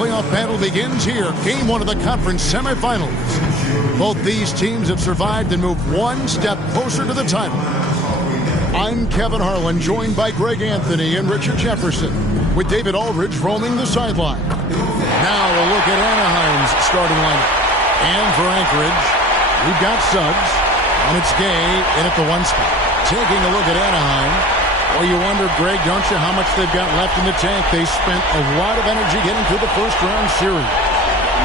playoff battle begins here. Game one of the conference semifinals. Both these teams have survived and moved one step closer to the title. I'm Kevin Harlan, joined by Greg Anthony and Richard Jefferson, with David Aldridge roaming the sideline. Now a look at Anaheim's starting lineup. And for Anchorage, we've got Suggs, and it's Gay in at the one spot. Taking a look at Anaheim, well, you wonder, Greg, don't you, how much they've got left in the tank? They spent a lot of energy getting through the first-round series.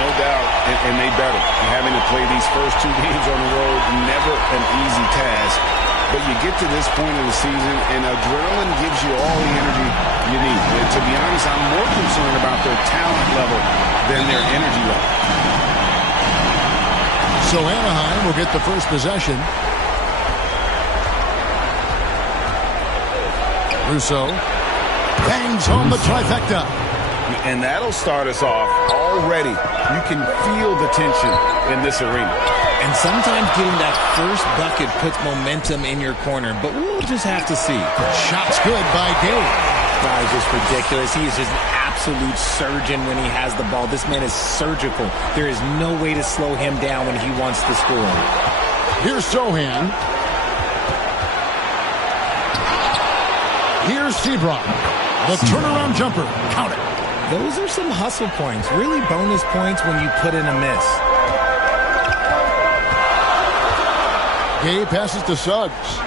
No doubt, and they better. Having to play these first two games on the road, never an easy task. But you get to this point of the season, and adrenaline gives you all the energy you need. And to be honest, I'm more concerned about their talent level than their energy level. So Anaheim will get the first possession. Russo bangs home the trifecta. And that'll start us off already. You can feel the tension in this arena. And sometimes getting that first bucket puts momentum in your corner, but we'll just have to see. Shot's good by Gay. Guys, just ridiculous. He is just an absolute surgeon when he has the ball. This man is surgical. There is no way to slow him down when he wants to score. Here's Sohan. Here's Seabrook. The turnaround jumper. Count it. Those are some hustle points. Really bonus points when you put in a miss. Gay passes to Suggs.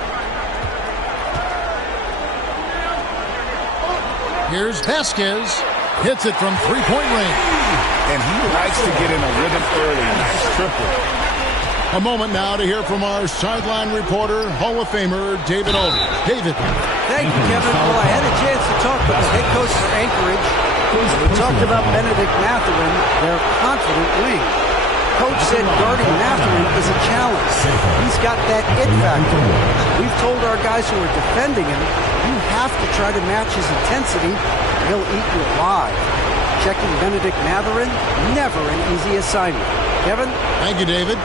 Here's Vasquez. Hits it from three-point range. And he likes to get in a rhythm early. Nice triple. A moment now to hear from our sideline reporter, Hall of Famer David Aldridge. David. Thank you, Kevin. Well, I had a chance to talk with the head coach for Anchorage. We talked about Benedict Mathurin, their confident wing. Coach said guarding Mathurin is a challenge. He's got that it factor. We've told our guys who are defending him, you have to try to match his intensity. He'll eat you alive. Checking Benedict Mathurin, never an easy assignment. Kevin? Thank you, David.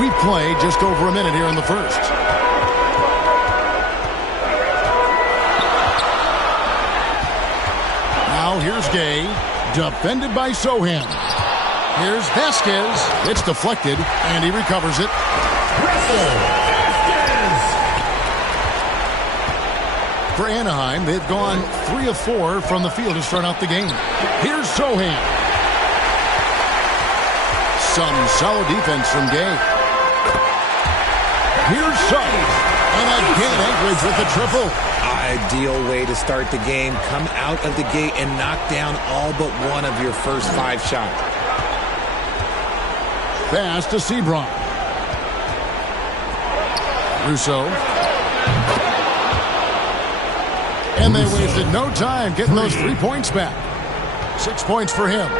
We've played just over a minute here in the first. Now here's Gay, defended by Sohan. Here's Vasquez. It's deflected, and he recovers it. For Anaheim, they've gone 3 of 4 from the field to start out the game. Here's Sohan. Some solid defense from Gay. Here's Suggs. And again, Anchorage with the triple. Ideal way to start the game. Come out of the gate and knock down all but one of your first 5 shots. Pass to Seabrook. Russo. And they wasted no time getting those 3 points back. 6 points for him.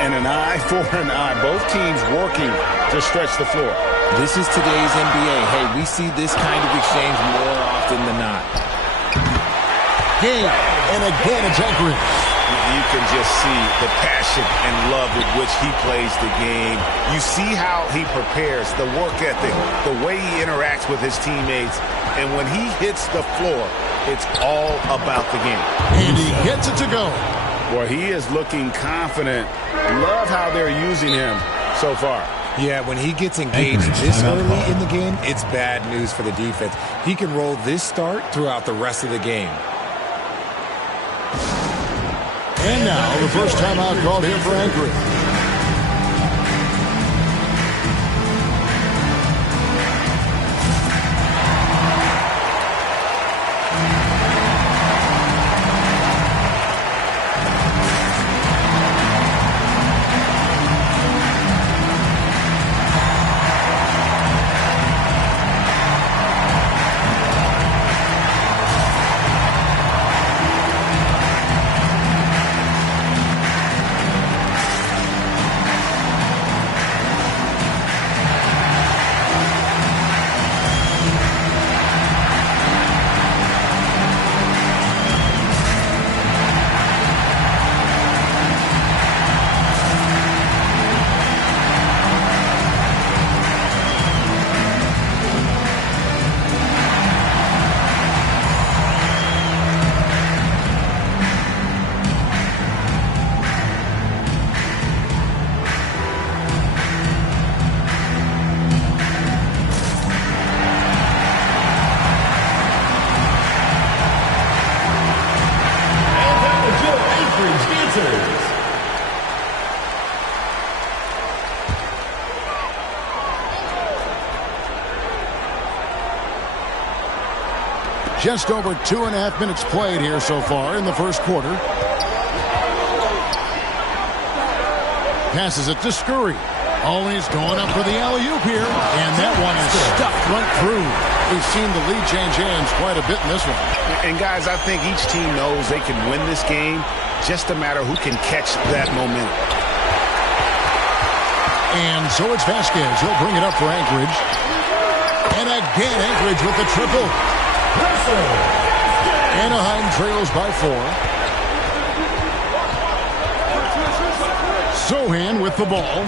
And an eye for an eye. Both teams working to stretch the floor. This is today's NBA. Hey, we see this kind of exchange more often than not. Gay, and again it's Anchorage. You can just see the passion and love with which he plays the game. You see how he prepares, the work ethic, the way he interacts with his teammates. And when he hits the floor, it's all about the game. And he gets it to go. Boy, he is looking confident. Love how they're using him so far. Yeah, when he gets engaged this early in the game, it's bad news for the defense. He can roll this start throughout the rest of the game. And now, the first timeout called here for Anchorage. Just over 2.5 minutes played here so far in the first quarter. Passes it to Scurry. Always going up for the alley-oop here. And that one is stuffed right through. We've seen the lead change hands quite a bit in this one. And guys, I think each team knows they can win this game. Just a matter who can catch that momentum. And so it's Vasquez. He'll bring it up for Anchorage. And again, Anchorage with the triple. Anaheim trails by 4. Sohan with the ball.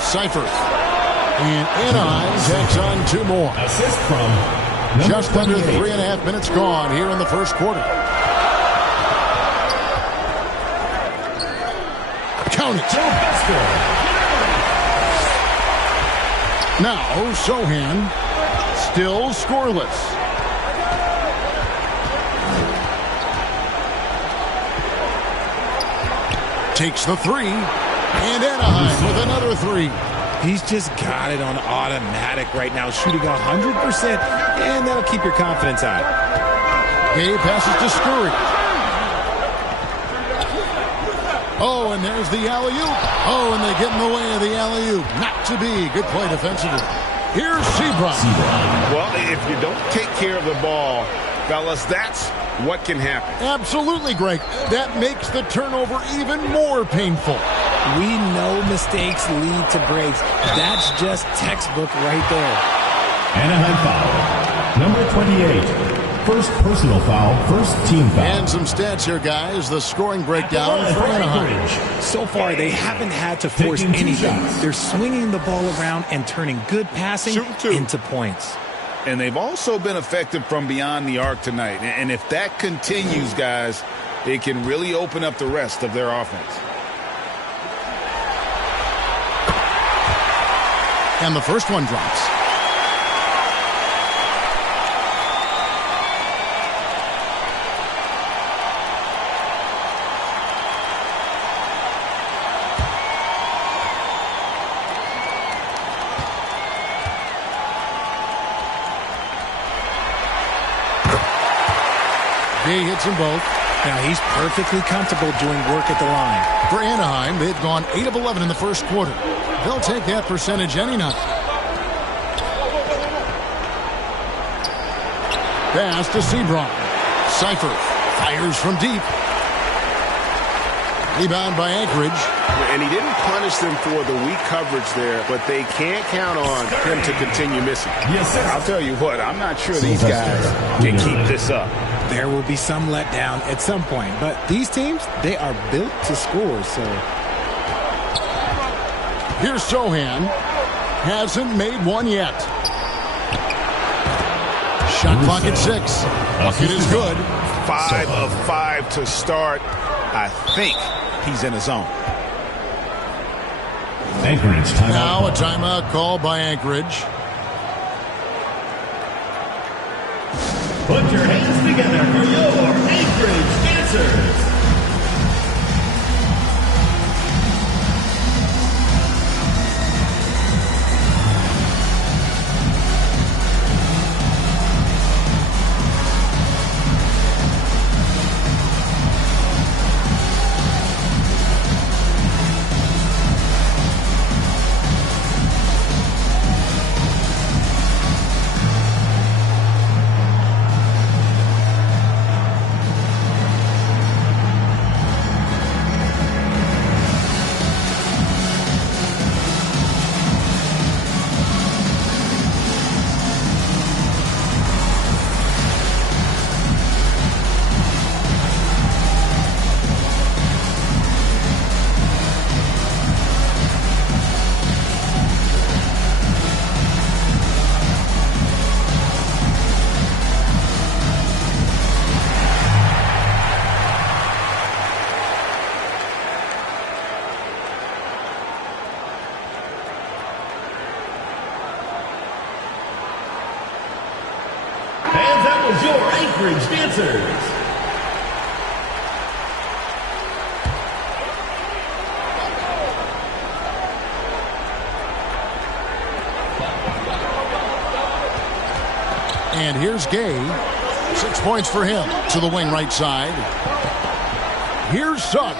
Seifert. And Anaheim takes on 2 more. Assist from just under 3.5 minutes gone here in the first quarter. Count it. Now Sohan still scoreless. Takes the 3, and Anaheim with another 3. He's just got it on automatic right now, shooting 100%, and that'll keep your confidence high. Hay passes to Scurry. Oh, and there's the alley-oop. Oh, and they get in the way of the alley-oop. Not to be. Good play defensively. Here's Seabrook. Well, if you don't take care of the ball, fellas, that's what can happen. Absolutely, Greg. That makes the turnover even more painful. We know mistakes lead to breaks. That's just textbook right there. Anaheim foul. Number 28. First personal foul, first team foul. And some stats here, guys. The scoring breakdown for Anaheim. So far, they haven't had to force anything. They're swinging the ball around and turning good passing into points. And they've also been effective from beyond the arc tonight. And if that continues, guys, it can really open up the rest of their offense. And the first one drops. He hits them both. Now he's perfectly comfortable doing work at the line. For Anaheim, they've gone 8 of 11 in the first quarter. They'll take that percentage any night. Pass to Seabrook. Seifert fires from deep. Rebound by Anchorage. And he didn't punish them for the weak coverage there, but they can't count on him to continue missing. Yes, sir. I'll tell you what, I'm not sure these guys can keep this up. There will be some letdown at some point, but these teams, they are built to score, so. Here's Sohan. Hasn't made one yet. Shot clock at 6. Bucket is good. 5 of 5 to start. I think he's in his zone. Anchorage timeout. Now a timeout called by Anchorage. Put your hands together for your Anchorage dancers. Your Anchorage dancers. And here's Gay. 6 points for him to the wing right side. Here's Suggs.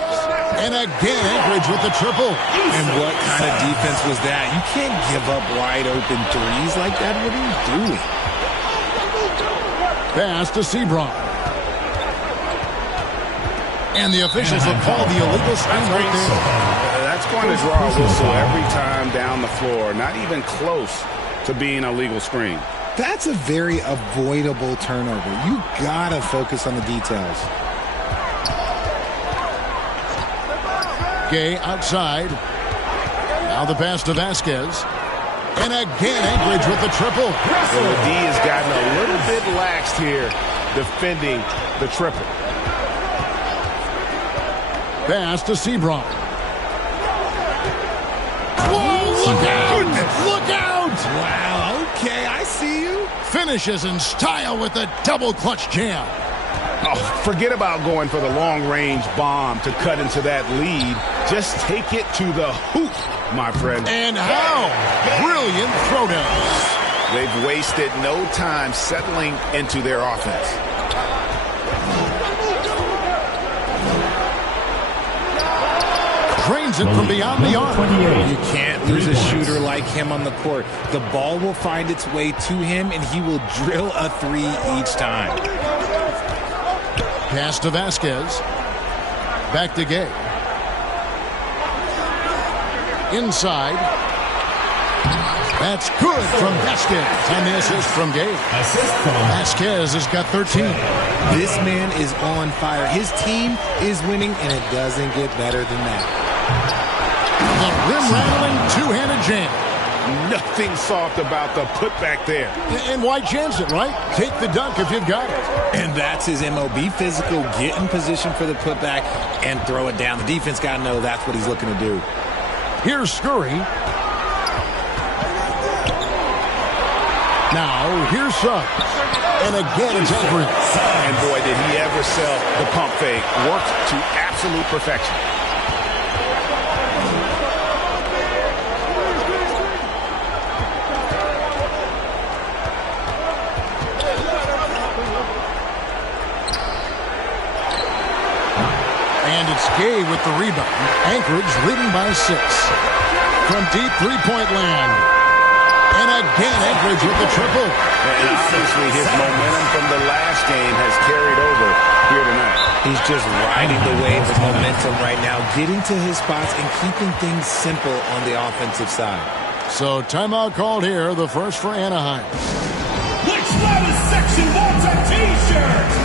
And again, Anchorage with the triple. And what kind of defense was that? You can't give up wide open threes like that. What are you doing? Pass to Sebron. And the officials will call the illegal screen right there. That's going to draw a whistle every time down the floor. Not even close to being a legal screen. That's a very avoidable turnover. You gotta focus on the details. Gay outside. Now the pass to Vasquez. And again, Anchorage with the triple. Well, the D has gotten a little bit laxed here defending the triple. Pass to Sebron. Whoa, look out! Look out! Wow, okay, I see you. Finishes in style with a double clutch jam. Oh, forget about going for the long-range bomb to cut into that lead. Just take it to the hoop, my friend. And how? Brilliant throwdowns. They've wasted no time settling into their offense. Drains it from beyond the arc. You can't lose a shooter like him on the court. The ball will find its way to him, and he will drill a three each time. Pass to Vasquez. Back to Gay. Inside. That's good from Vasquez. And the assist from Gay. Vasquez has got 13. This man is on fire. His team is winning, and it doesn't get better than that. The rim-rattling two-handed jam. Nothing soft about the putback there. And why chance it, right? Take the dunk if you've got it. And that's his MO. Be physical, get in position for the putback, and throw it down. The defense got to know that's what he's looking to do. Here's Scurry. Now, here's Suggs. And again, it's Anchorage. And boy, did he ever sell the pump fake. Worked to absolute perfection. And it's Gay with the rebound. Anchorage leading by 6. From deep three-point land. And again, Anchorage with the triple. And obviously his momentum from the last game has carried over here tonight. He's just riding the wave of momentum right now, getting to his spots and keeping things simple on the offensive side. So timeout called here, the first for Anaheim. Which loudest section wants a T-shirt?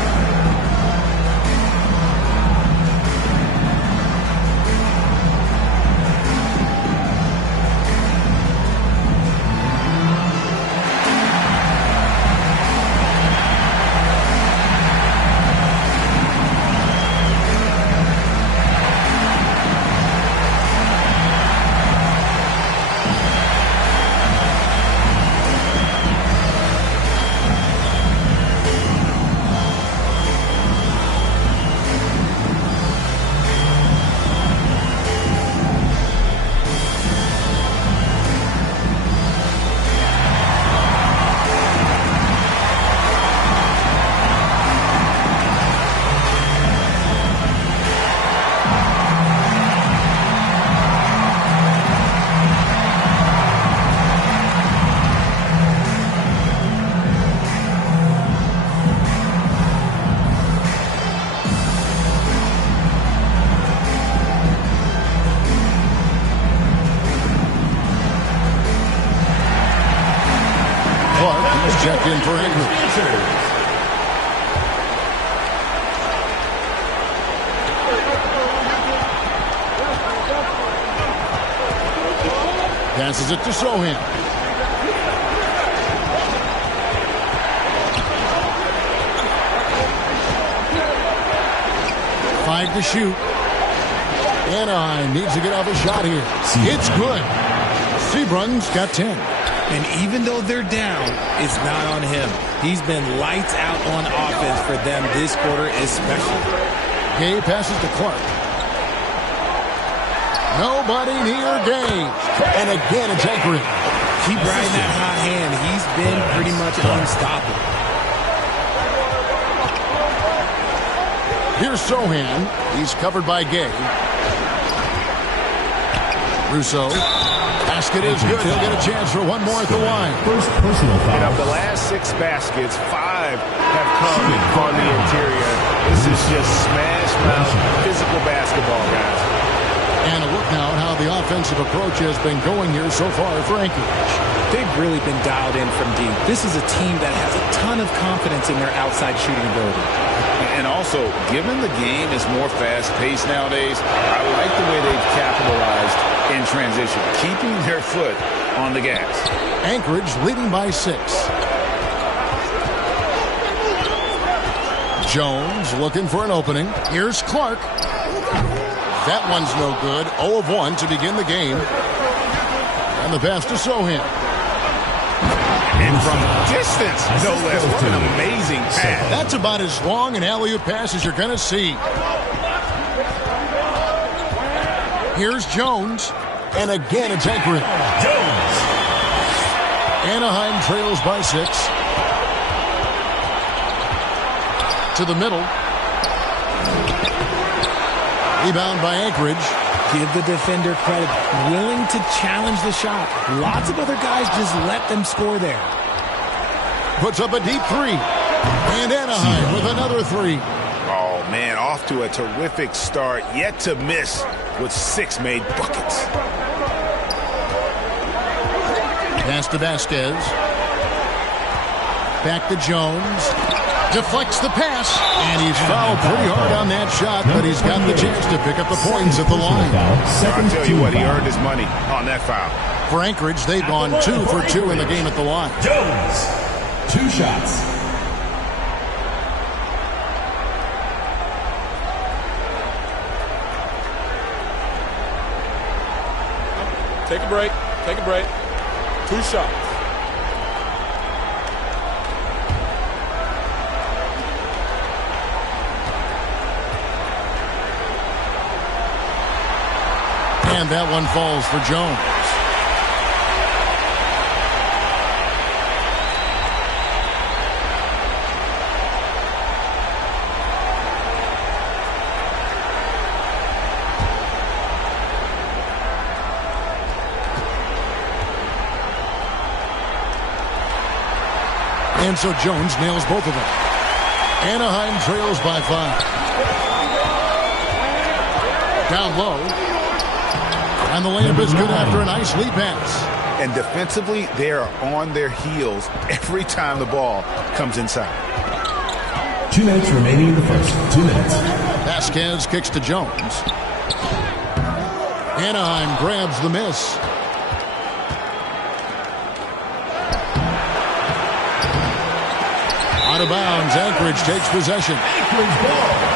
Checked in for Anchorage. Passes it to Sohan. Five to shoot. Anaheim needs to get off a shot here. It's good. Sebron's got 10. And even though they're down, it's not on him. He's been lights out on offense for them this quarter especially. Gay passes to Clark. Nobody near Gay. And again, it's Anchorage. Keep riding that hot hand. He's been pretty much unstoppable. Here's Sohan. He's covered by Gay. Russo. Basket is good. He'll get a chance for one more at the line. First personal foul. And of the last 6 baskets, 5 have come on the interior. This is just smash-mouth physical basketball, guys. And a look now at how the offensive approach has been going here so far for Anchorage. They've really been dialed in from deep. This is a team that has a ton of confidence in their outside shooting ability. And also, given the game is more fast-paced nowadays, I like the way they've capitalized in transition, keeping their foot on the gas. Anchorage leading by 6. Jones looking for an opening. Here's Clark. That one's no good. 0 of 1 to begin the game. And the pass to Sohan. And from distance, no less. What an amazing pass. That's about as long an alley-oop pass as you're going to see. Here's Jones. And again, it's Anchorage. Jones. Anaheim trails by 6. To the middle. Rebound by Anchorage. Give the defender credit. Willing to challenge the shot. Lots of other guys just let them score there. Puts up a deep 3. And Anaheim with another 3. Oh, man, off to a terrific start. Yet to miss with 6 made buckets. Pass to Vasquez. Back to Jones. Deflects the pass. And he's fouled pretty hard on that shot, but he's got the chance to pick up the points at the line. I'll tell you what, he earned his money on that foul. For Anchorage, they've gone 2 for 2 in the game at the line. Jones. 2 shots. Take a break. Take a break. 2 shots. And that one falls for Jones. And so Jones nails both of them. Anaheim trails by 5. Down low. And the layup is good after a nice lead pass. And defensively, they are on their heels every time the ball comes inside. 2 minutes remaining in the first. 2 minutes. Vasquez kicks to Jones. Anaheim grabs the miss. Out of bounds. Anchorage takes possession. Anchorage ball.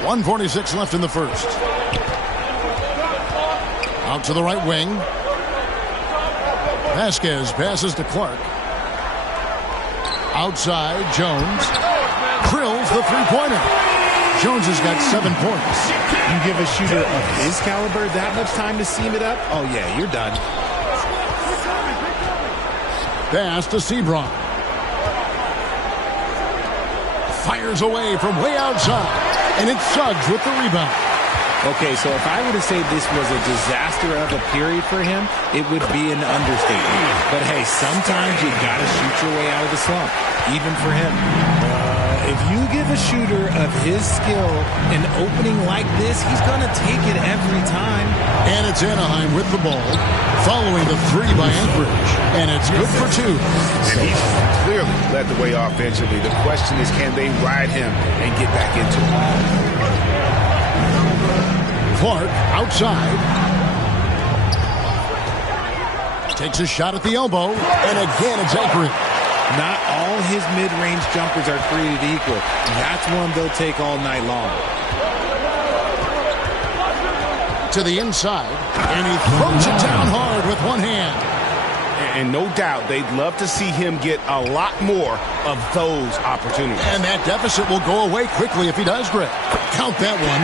1:46 left in the first. Out to the right wing. Vasquez passes to Clark. Outside, Jones. Drills the three-pointer. Jones has got 7 points. You give a shooter of his caliber that much time to seam it up? Oh, yeah, you're done. Pass to Sebron. Fires away from way outside. And it's Suggs with the rebound. Okay, so if I were to say this was a disaster of a period for him, it would be an understatement. But hey, sometimes you got to shoot your way out of the slump, even for him. If you give a shooter of his skill an opening like this, he's going to take it every time. And it's Anaheim with the ball, following the 3 by Anchorage. And it's good for 2. And he's clearly led the way offensively. The question is, can they ride him and get back into it? Clark outside. Takes a shot at the elbow. And again, it's Anchorage. Not all his mid-range jumpers are created equal. That's one they'll take all night long. To the inside, and he throws it down hard with one hand. And no doubt they'd love to see him get a lot more of those opportunities. And that deficit will go away quickly if he does, Greg. Count that one.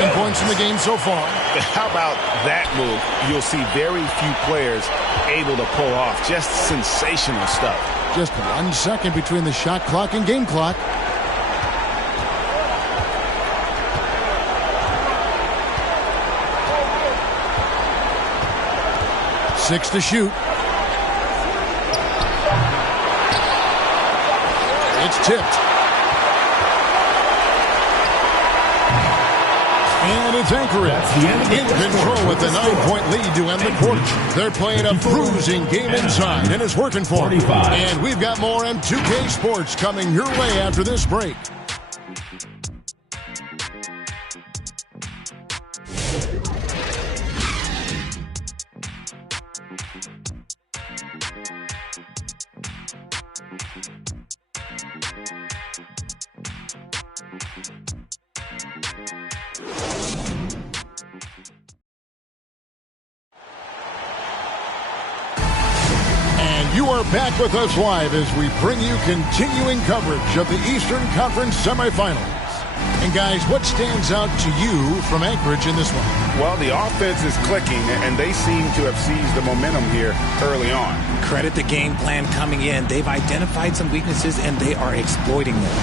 10 points in the game so far. How about that move? You'll see very few players able to pull off just sensational stuff. Just 1 second between the shot clock and game clock. Six to shoot. It's tipped. And it's Anchorage in control with a 9-point lead to end the quarter. They're playing a bruising game inside, and it's working for them. And we've got more M2K Sports coming your way after this break. You are back with us live as we bring you continuing coverage of the Eastern Conference semifinals. And guys, what stands out to you from Anchorage in this one? Well, the offense is clicking, and they seem to have seized the momentum here early on. Credit the game plan coming in. They've identified some weaknesses, and they are exploiting them.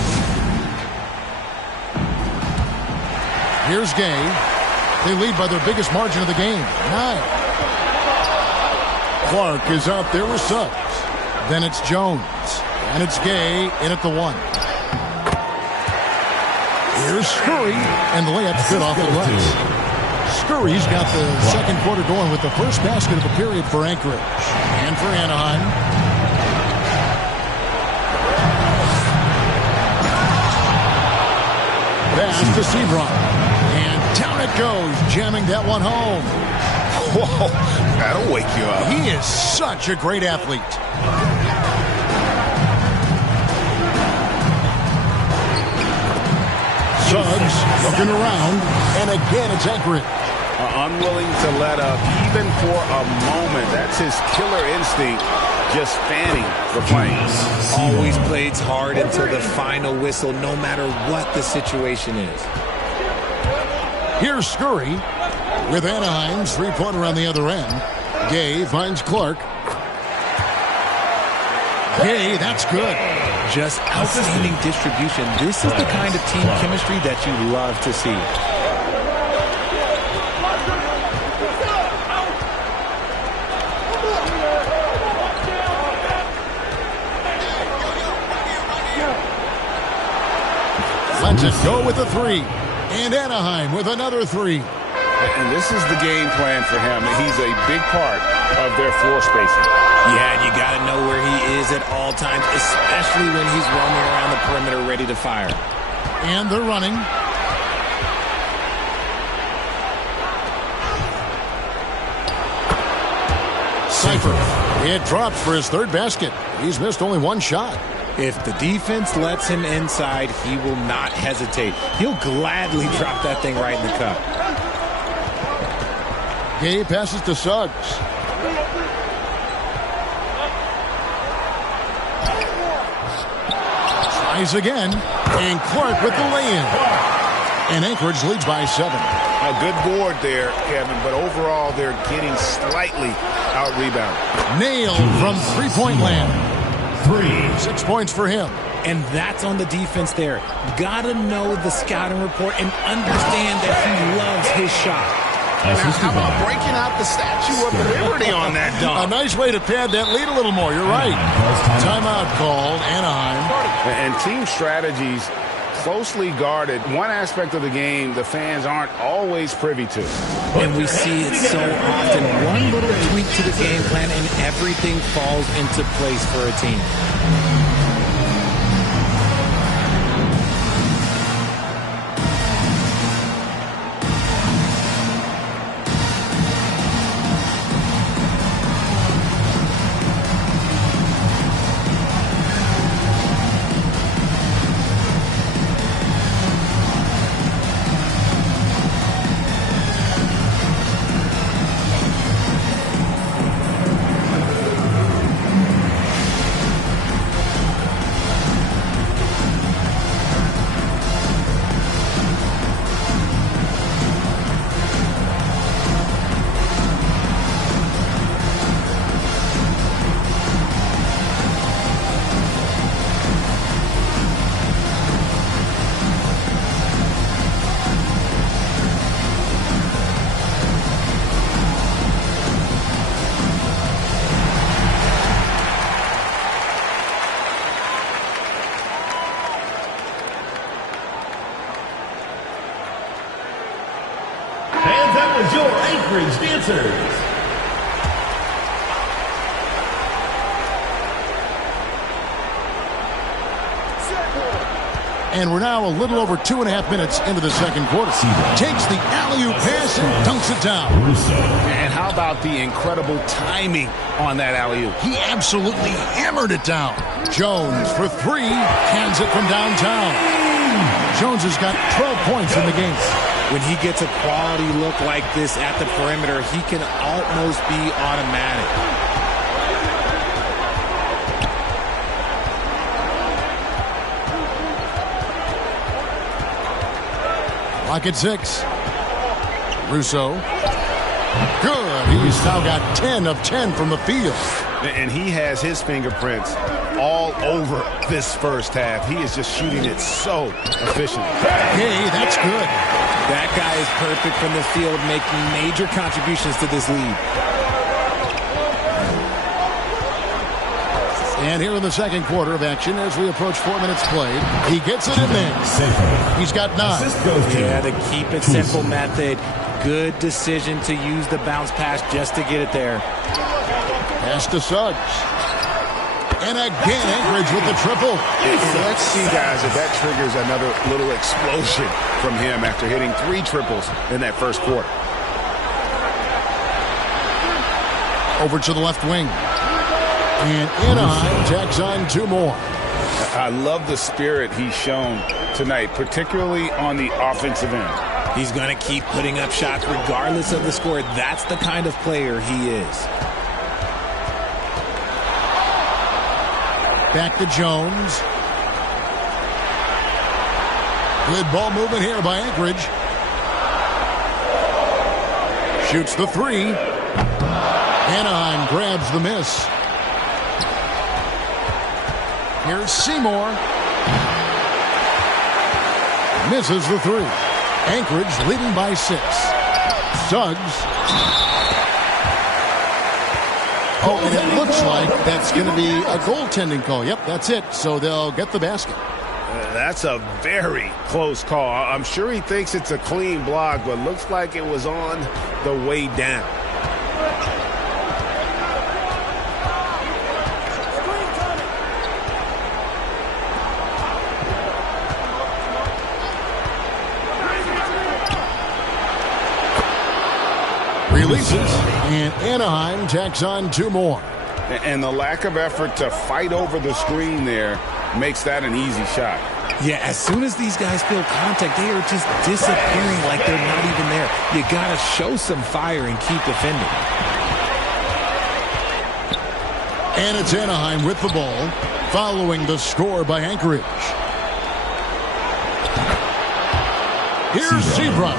Here's Gay. They lead by their biggest margin of the game, 9. Clark is out there with Suggs. Then it's Jones. And it's Gay in at the 1. Here's Scurry. And the layup's good off the glass. Scurry's got the second quarter going with the first basket of the period for Anchorage. And for Anaheim. Pass to Sebron. And down it goes, jamming that one home. Whoa, that'll wake you up. He is such a great athlete. Suggs looking around, and again it's Anchorage. Unwilling to let up even for a moment. That's his killer instinct, just fanning the flames. Always plays hard until the final whistle, no matter what the situation is. Here's Scurry with Anaheim's three-pointer on the other end. Gay finds Clark. Gay, that's good. Just outstanding distribution. This is the kind of team chemistry that you love to see. Lets it go with the 3. And Anaheim with another 3. And this is the game plan for him. He's a big part of their floor spacing. Yeah, and you got to know where he is at all times, especially when he's roaming around the perimeter ready to fire. And they're running. Cypher. It drops for his third basket. He's missed only one shot. If the defense lets him inside, he will not hesitate. He'll gladly drop that thing right in the cup. Gay passes to Suggs. Tries again. And Clark with the lay-in. And Anchorage leads by 7. A good board there, Kevin, but overall they're getting slightly out-rebounded. Nailed from three-point land. 3. 6 points for him. And that's on the defense there. Gotta know the scouting report and understand that he loves his shot. Now, how about breaking out the Statue of Liberty on that dunk? A nice way to pad that lead a little more. You're right. Timeout called, Anaheim. And team strategies closely guarded. One aspect of the game the fans aren't always privy to. And we see it so often. One little tweak to the game plan and everything falls into place for a team. Anchorage Dancers. And we're now a little over 2.5 minutes into the second quarter. Takes the alley-oop pass and dunks it down. And how about the incredible timing on that alley-oop? He absolutely hammered it down. Jones for three, hands it from downtown. Jones has got 12 points in the game. When he gets a quality look like this at the perimeter, he can almost be automatic. Lock at 6. Russo. Good. He's now got 10 of 10 from the field. And he has his fingerprints all over this first half. He is just shooting it so efficiently. Hey, that's good. That guy is perfect from the field, making major contributions to this lead. And here in the second quarter of action, as we approach 4 minutes played, he gets it in there. He's got 9. Yeah, the keep it simple method. Good decision to use the bounce pass just to get it there. Pass to Suggs. And again, Anchorage with the triple. Let's see, guys, if that triggers another little explosion from him after hitting 3 triples in that first quarter. Over to the left wing. And Anaheim tacks on 2 more. I love the spirit he's shown tonight, particularly on the offensive end. He's going to keep putting up shots regardless of the score. That's the kind of player he is. Back to Jones. Good ball movement here by Anchorage. Shoots the 3. Anaheim grabs the miss. Here's Seymour. Misses the 3. Anchorage leading by 6. Suggs. Oh, and it looks like that's going to be a goaltending call. Yep, that's it. So they'll get the basket. That's a very close call. I'm sure he thinks it's a clean block, but looks like it was on the way down. Releases, and Anaheim tacks on 2 more. And the lack of effort to fight over the screen there makes that an easy shot. Yeah, as soon as these guys feel contact, they are just disappearing like they're not even there. You got to show some fire and keep defending. And it's Anaheim with the ball, following the score by Anchorage. Here's Seabrook.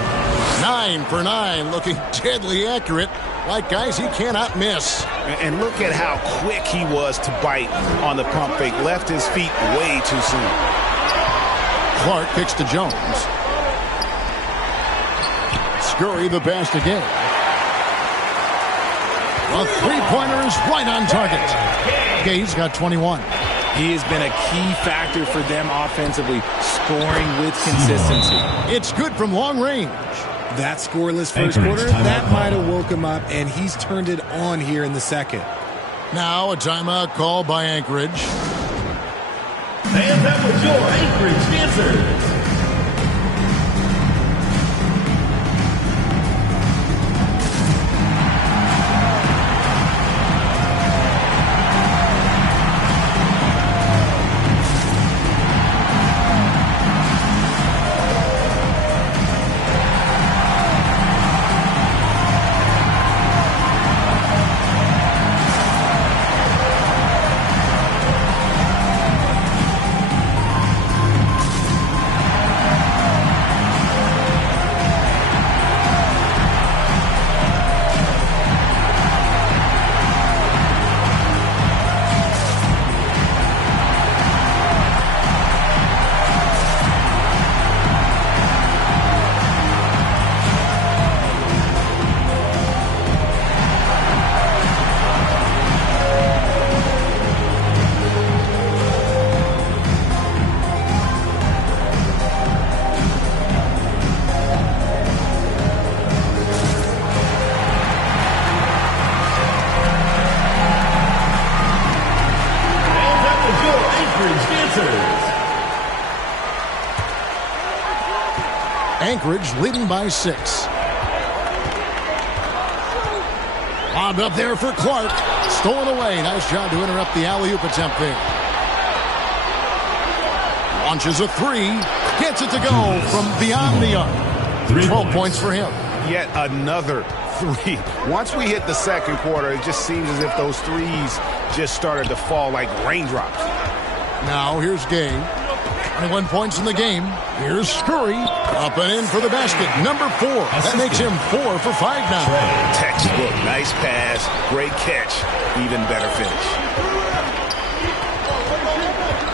9 for 9, looking deadly accurate. Like guys he cannot miss. And look at how quick he was to bite on the pump fake. Left his feet way too soon. Clark kicks to Jones. Scurry the pass to Gay. A 3-pointer is right on target. Gay's got 21. He has been a key factor for them offensively, scoring with consistency. It's good from long range. That scoreless first quarter, that might have woke him up, and he's turned it on here in the second. Now a timeout call by Anchorage. And that was your Anchorage Dancers. Anchorage leading by 6. Lobbed up there for Clark. Stolen away. Nice job to interrupt the alley-oop attempt there. Launches a 3. Gets it to go from beyond the arc. 12 points for him. Yet another 3. Once we hit the second quarter, it just seems as if those threes just started to fall like raindrops. Now here's Gay. 21 points in the game. Here's Scurry. Up and in for the basket. Number 4. That makes him 4 for 5 now. Textbook. Nice pass. Great catch. Even better finish.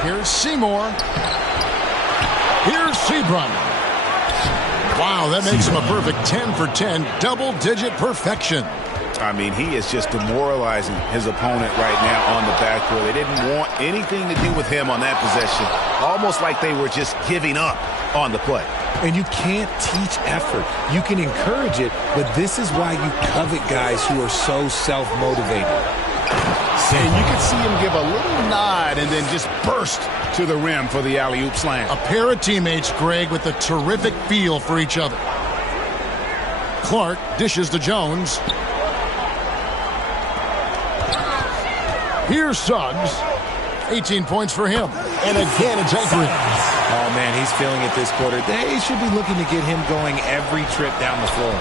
Here's Seymour. Here's Seabron. Wow, that makes him a perfect 10 for 10. Double-digit perfection. I mean, he is just demoralizing his opponent right now on the backcourt. They didn't want anything to do with him on that possession. Almost like they were just giving up on the play. And you can't teach effort. You can encourage it, but this is why you covet guys who are so self-motivated. And you can see him give a little nod and then just burst to the rim for the alley-oop slam. A pair of teammates, Greg, with a terrific feel for each other. Clark dishes to Jones. Here's Suggs. 18 points for him. And again, it's Anchorage. Oh, man, he's feeling it this quarter. They should be looking to get him going every trip down the floor.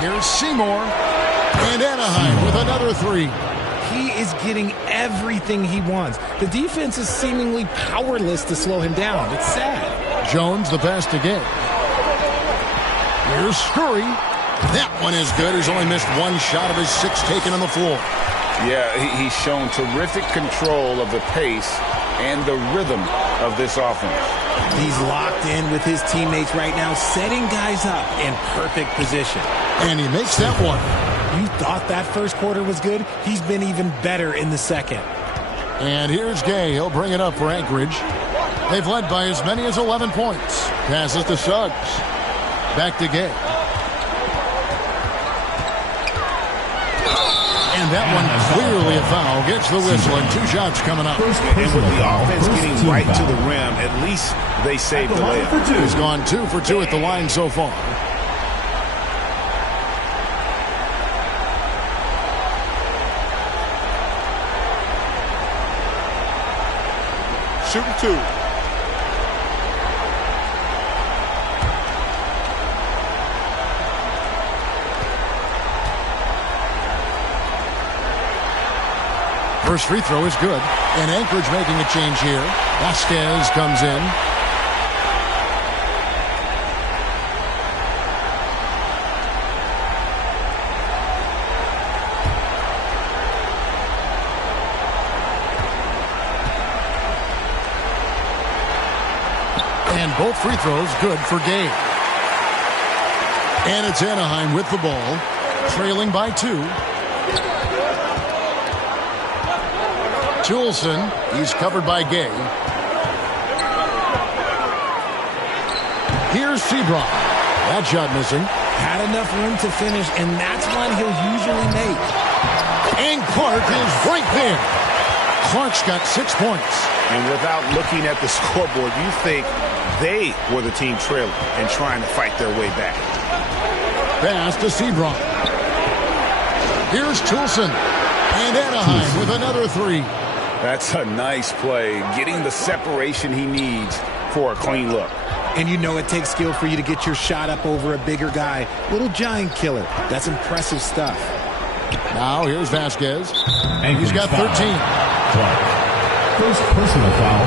Here's Seymour. And Anaheim with another 3. He is getting everything he wants. The defense is seemingly powerless to slow him down. It's sad. Jones the pass to Gay. Here's Scurry. That one is good. He's only missed 1 shot of his 6 taken on the floor. Yeah, he's shown terrific control of the pace and the rhythm of this offense. He's locked in with his teammates right now, setting guys up in perfect position. And he makes that one. You thought that first quarter was good? He's been even better in the second. And here's Gay. He'll bring it up for Anchorage. They've led by as many as 11 points. Passes to Suggs. Back to Gay. And that one clearly a foul. Gets the whistle and 2 shots coming up. And with the offense getting right to the rim, at least they saved the layup. He's gone 2 for 2 at the line so far. Shooting 2. First free throw is good. And Anchorage making a change here. Vasquez comes in. And both free throws good for Gay. And it's Anaheim with the ball, trailing by 2. Toulson, he's covered by Gay. Here's Seabron. That shot missing. Had enough room to finish, and that's one he'll usually make. And Clark is right there. Clark's got 6 points. And without looking at the scoreboard, you think they were the team trailing and trying to fight their way back. Pass to Seabron. Here's Toulson. And Anaheim with another 3. That's a nice play, getting the separation he needs for a clean look. And you know it takes skill for you to get your shot up over a bigger guy. Little giant killer. That's impressive stuff. Now here's Vasquez. And he's got 13. Clark. First personal foul.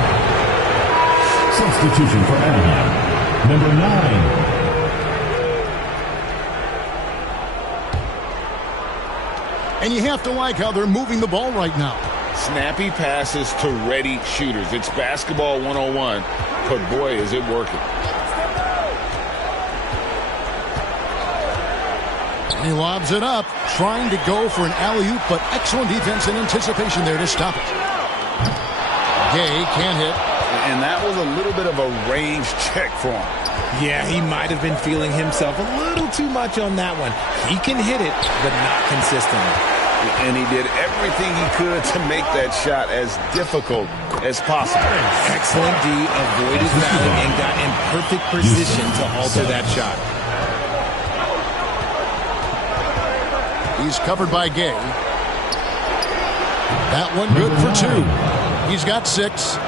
Substitution for Anaheim. Number 9. And you have to like how they're moving the ball right now. Snappy passes to ready shooters. It's basketball 101, but boy, is it working. He lobs it up, trying to go for an alley-oop, but excellent defense and anticipation there to stop it. Gay can't hit. And that was a little bit of a range check for him. Yeah, he might have been feeling himself a little too much on that one. He can hit it, but not consistently. And he did everything he could to make that shot as difficult as possible. Excellent D, avoided fouling and got in perfect position to alter that shot. He's covered by Gay. That one good for 2. He's got 6.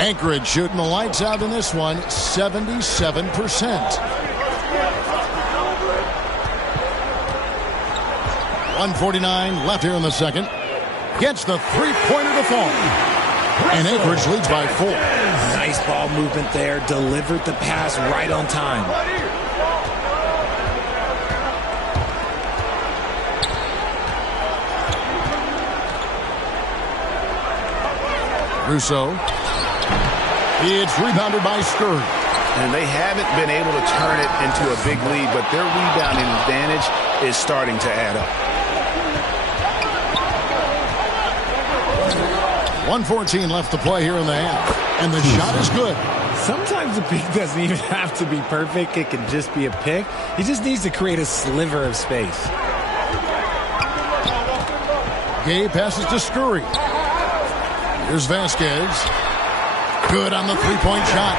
Anchorage shooting the lights out in this one, 77%. 1:49 left here in the second. Gets the three-pointer to fall. And Anchorage leads by 4. Nice ball movement there. Delivered the pass right on time. Russo. It's rebounded by Scurry. And they haven't been able to turn it into a big lead, but their rebounding advantage is starting to add up. 1:14 left to play here in the half. And the shot is good. Sometimes the pick doesn't even have to be perfect. It can just be a pick. He just needs to create a sliver of space. Gay passes to Scurry. Here's Vasquez. Good on the three-point shot.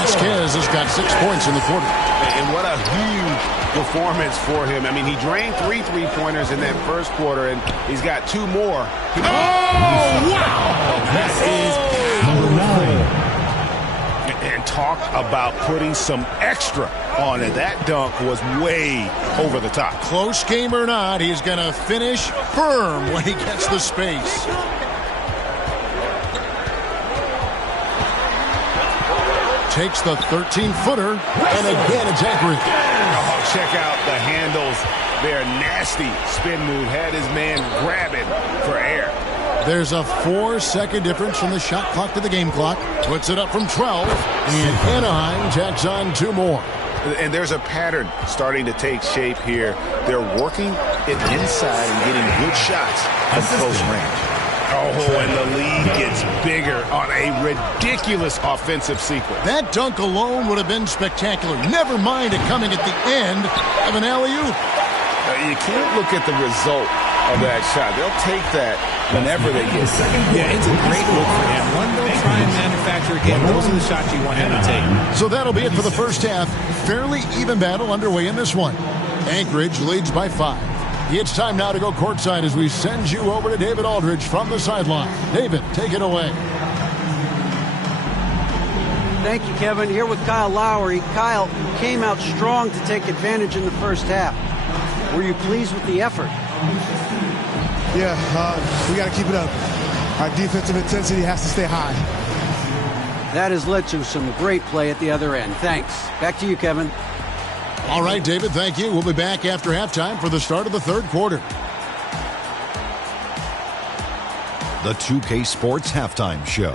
Vasquez has got 6 points in the quarter. And what a huge performance for him. I mean, he drained 3 three-pointers in that first quarter, and he's got 2 more. Oh, wow! That is powerful. And talk about putting some extra on it. That dunk was way over the top. Close game or not, he's going to finish firm when he gets the space. Takes the 13-footer, and again it's Anchorage. Oh, check out the handles. Their nasty spin move had his man grabbing for air. There's a 4-second difference from the shot clock to the game clock. Puts it up from 12, and Anaheim tacks on 2 more. And there's a pattern starting to take shape here. They're working it inside and getting good shots from close range. Oh, and the lead gets bigger on a ridiculous offensive sequence. That dunk alone would have been spectacular. Never mind it coming at the end of an alley-oop. You can't look at the result of that shot. They'll take that whenever they get it. Yeah, it's a great look for him. One they'll try and manufacture again. Those are the shots you want him to take. So that'll be it for the first half. Fairly even battle underway in this one. Anchorage leads by 5. It's time now to go courtside as we send you over to David Aldridge from the sideline. David, take it away. Thank you, Kevin. Here with Kyle Lowry. Kyle came out strong to take advantage in the first half. Were you pleased with the effort? Yeah, we got to keep it up. Our defensive intensity has to stay high. That has led to some great play at the other end. Thanks. Back to you, Kevin. All right, David, thank you. We'll be back after halftime for the start of the third quarter. The 2K Sports Halftime Show.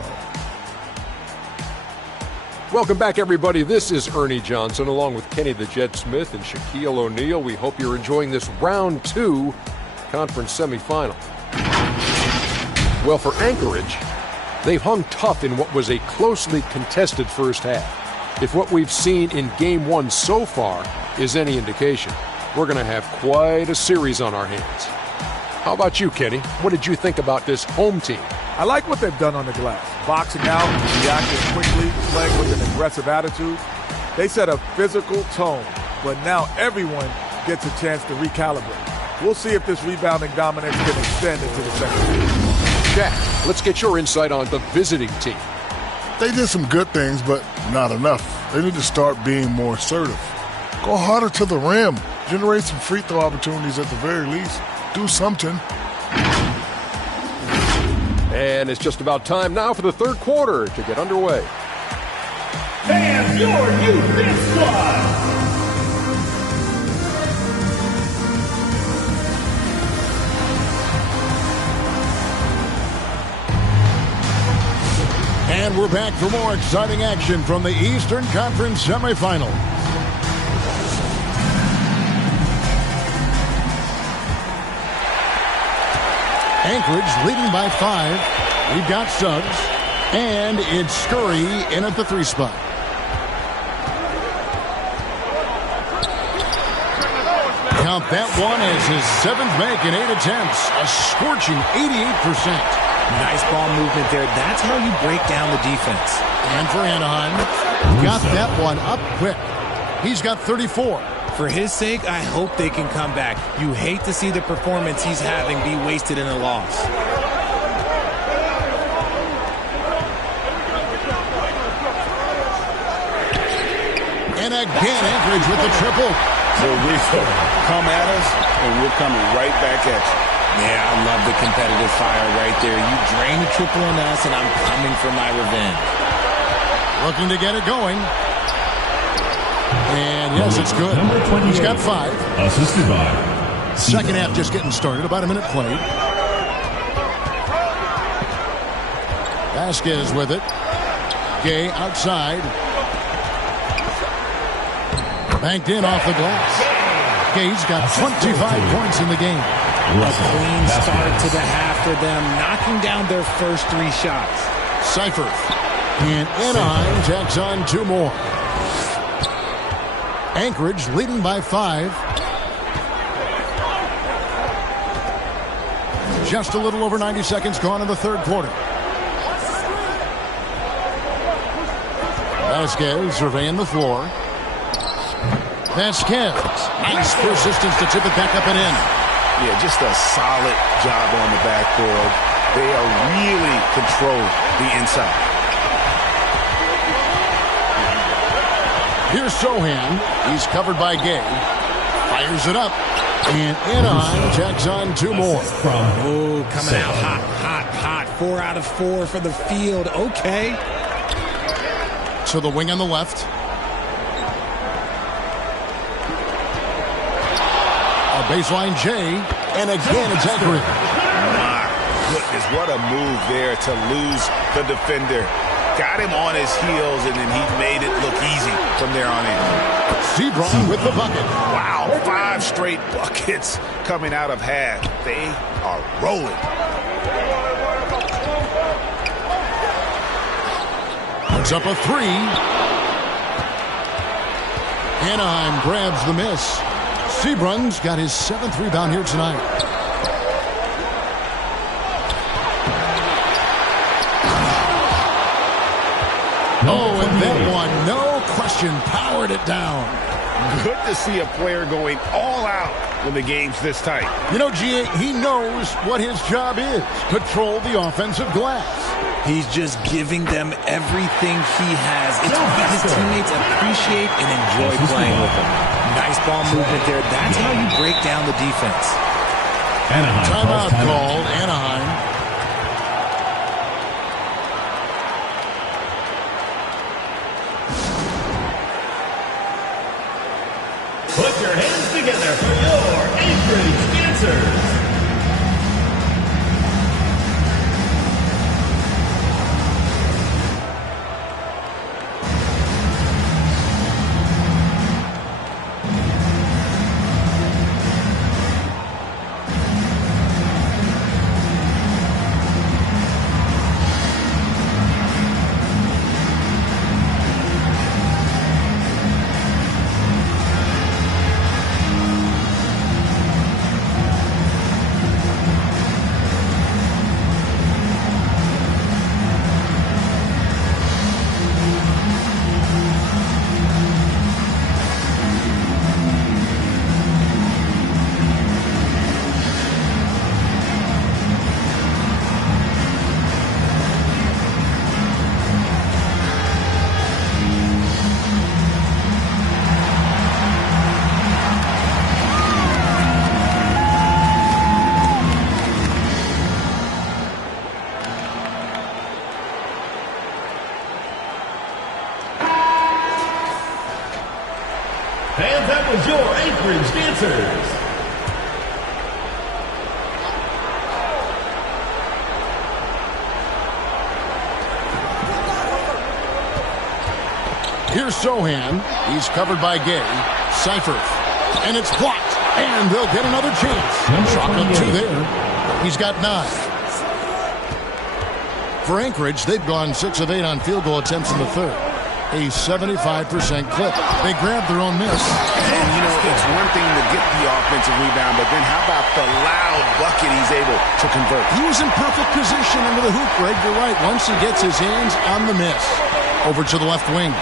Welcome back, everybody. This is Ernie Johnson along with Kenny the Jet Smith and Shaquille O'Neal. We hope you're enjoying this round 2 conference semifinal. Well, for Anchorage, they've hung tough in what was a closely contested first half. If what we've seen in Game 1 so far is any indication, we're going to have quite a series on our hands. How about you, Kenny? What did you think about this home team? I like what they've done on the glass. Boxing out, reacting quickly, playing with an aggressive attitude. They set a physical tone, but now everyone gets a chance to recalibrate. We'll see if this rebounding dominance can extend into the second half. Jack, let's get your insight on the visiting team. They did some good things, but not enough. They need to start being more assertive. Go harder to the rim. Generate some free throw opportunities at the very least. Do something. And it's just about time now for the third quarter to get underway. And your new big squad. And we're back for more exciting action from the Eastern Conference semifinals. Anchorage leading by 5. We've got Suggs, and it's Scurry in at the 3 spot. count that one as his 7th make in 8 attempts, a scorching 88%. Nice ball movement there. That's how you break down the defense. And for Anaheim, got that one up quick. He's got 34. For his sake, I hope they can come back. You hate to see the performance he's having be wasted in a loss. And again, Anchorage with the triple. So we come at us, and we're coming right back at you. Yeah, I love the competitive fire right there. You drain a triple on us, and I'm coming for my revenge. Looking to get it going. And yes, it's good. He's got 5. Assisted by. Second half just getting started. About a minute played. Vasquez with it. Gay outside. Banked in off the glass. Gay's got 25 points in the game. A clean start to the half for them, knocking down their first 3 shots. Seifert. And Anaheim tacks on 2 more. Anchorage leading by 5. Just a little over 90 seconds gone in the third quarter. Vasquez surveying the floor. Vasquez. Nice persistence to tip it back up and in. Yeah, just a solid job on the backboard. They are really controlling the inside. Here's Sohan. He's covered by Gay. Fires it up. And Anaheim tacks on 2 more. Oh, coming out hot. 4 out of 4 for the field. Okay. To the wing on the left. A baseline J. And again, it's Anchorage. My goodness, what a move there to lose the defender. Got him on his heels, and then he made it look easy from there on in. Sebron with the bucket. Wow, 5 straight buckets coming out of half. They are rolling. Puts up a 3. Anaheim grabs the miss. Sebron's got his 7th rebound here tonight. Oh, and that one, no question, powered it down. Good to see a player going all out when the game's this tight. You know, G.A., he knows what his job is. Control the offensive glass. He's just giving them everything he has. It's what his teammates appreciate and enjoy playing with him. Nice ball movement there. That's how you break down the defense. Timeout called, Anaheim. Put your hands together for your Anchorage dancers. And that was your Anchorage dancers. Here's Sohan. He's covered by Gay. Seifert. And it's blocked. And they'll get another chance. Chalk up 2 there. He's got 9. For Anchorage, they've gone 6 of 8 on field goal attempts in the third. a 75% clip. They grabbed their own miss. And, you know, it's one thing to get the offensive rebound, but then how about the loud bucket he's able to convert? He was in perfect position under the hoop, Greg. You're right. Once he gets his hands on the miss. Over to the left wing.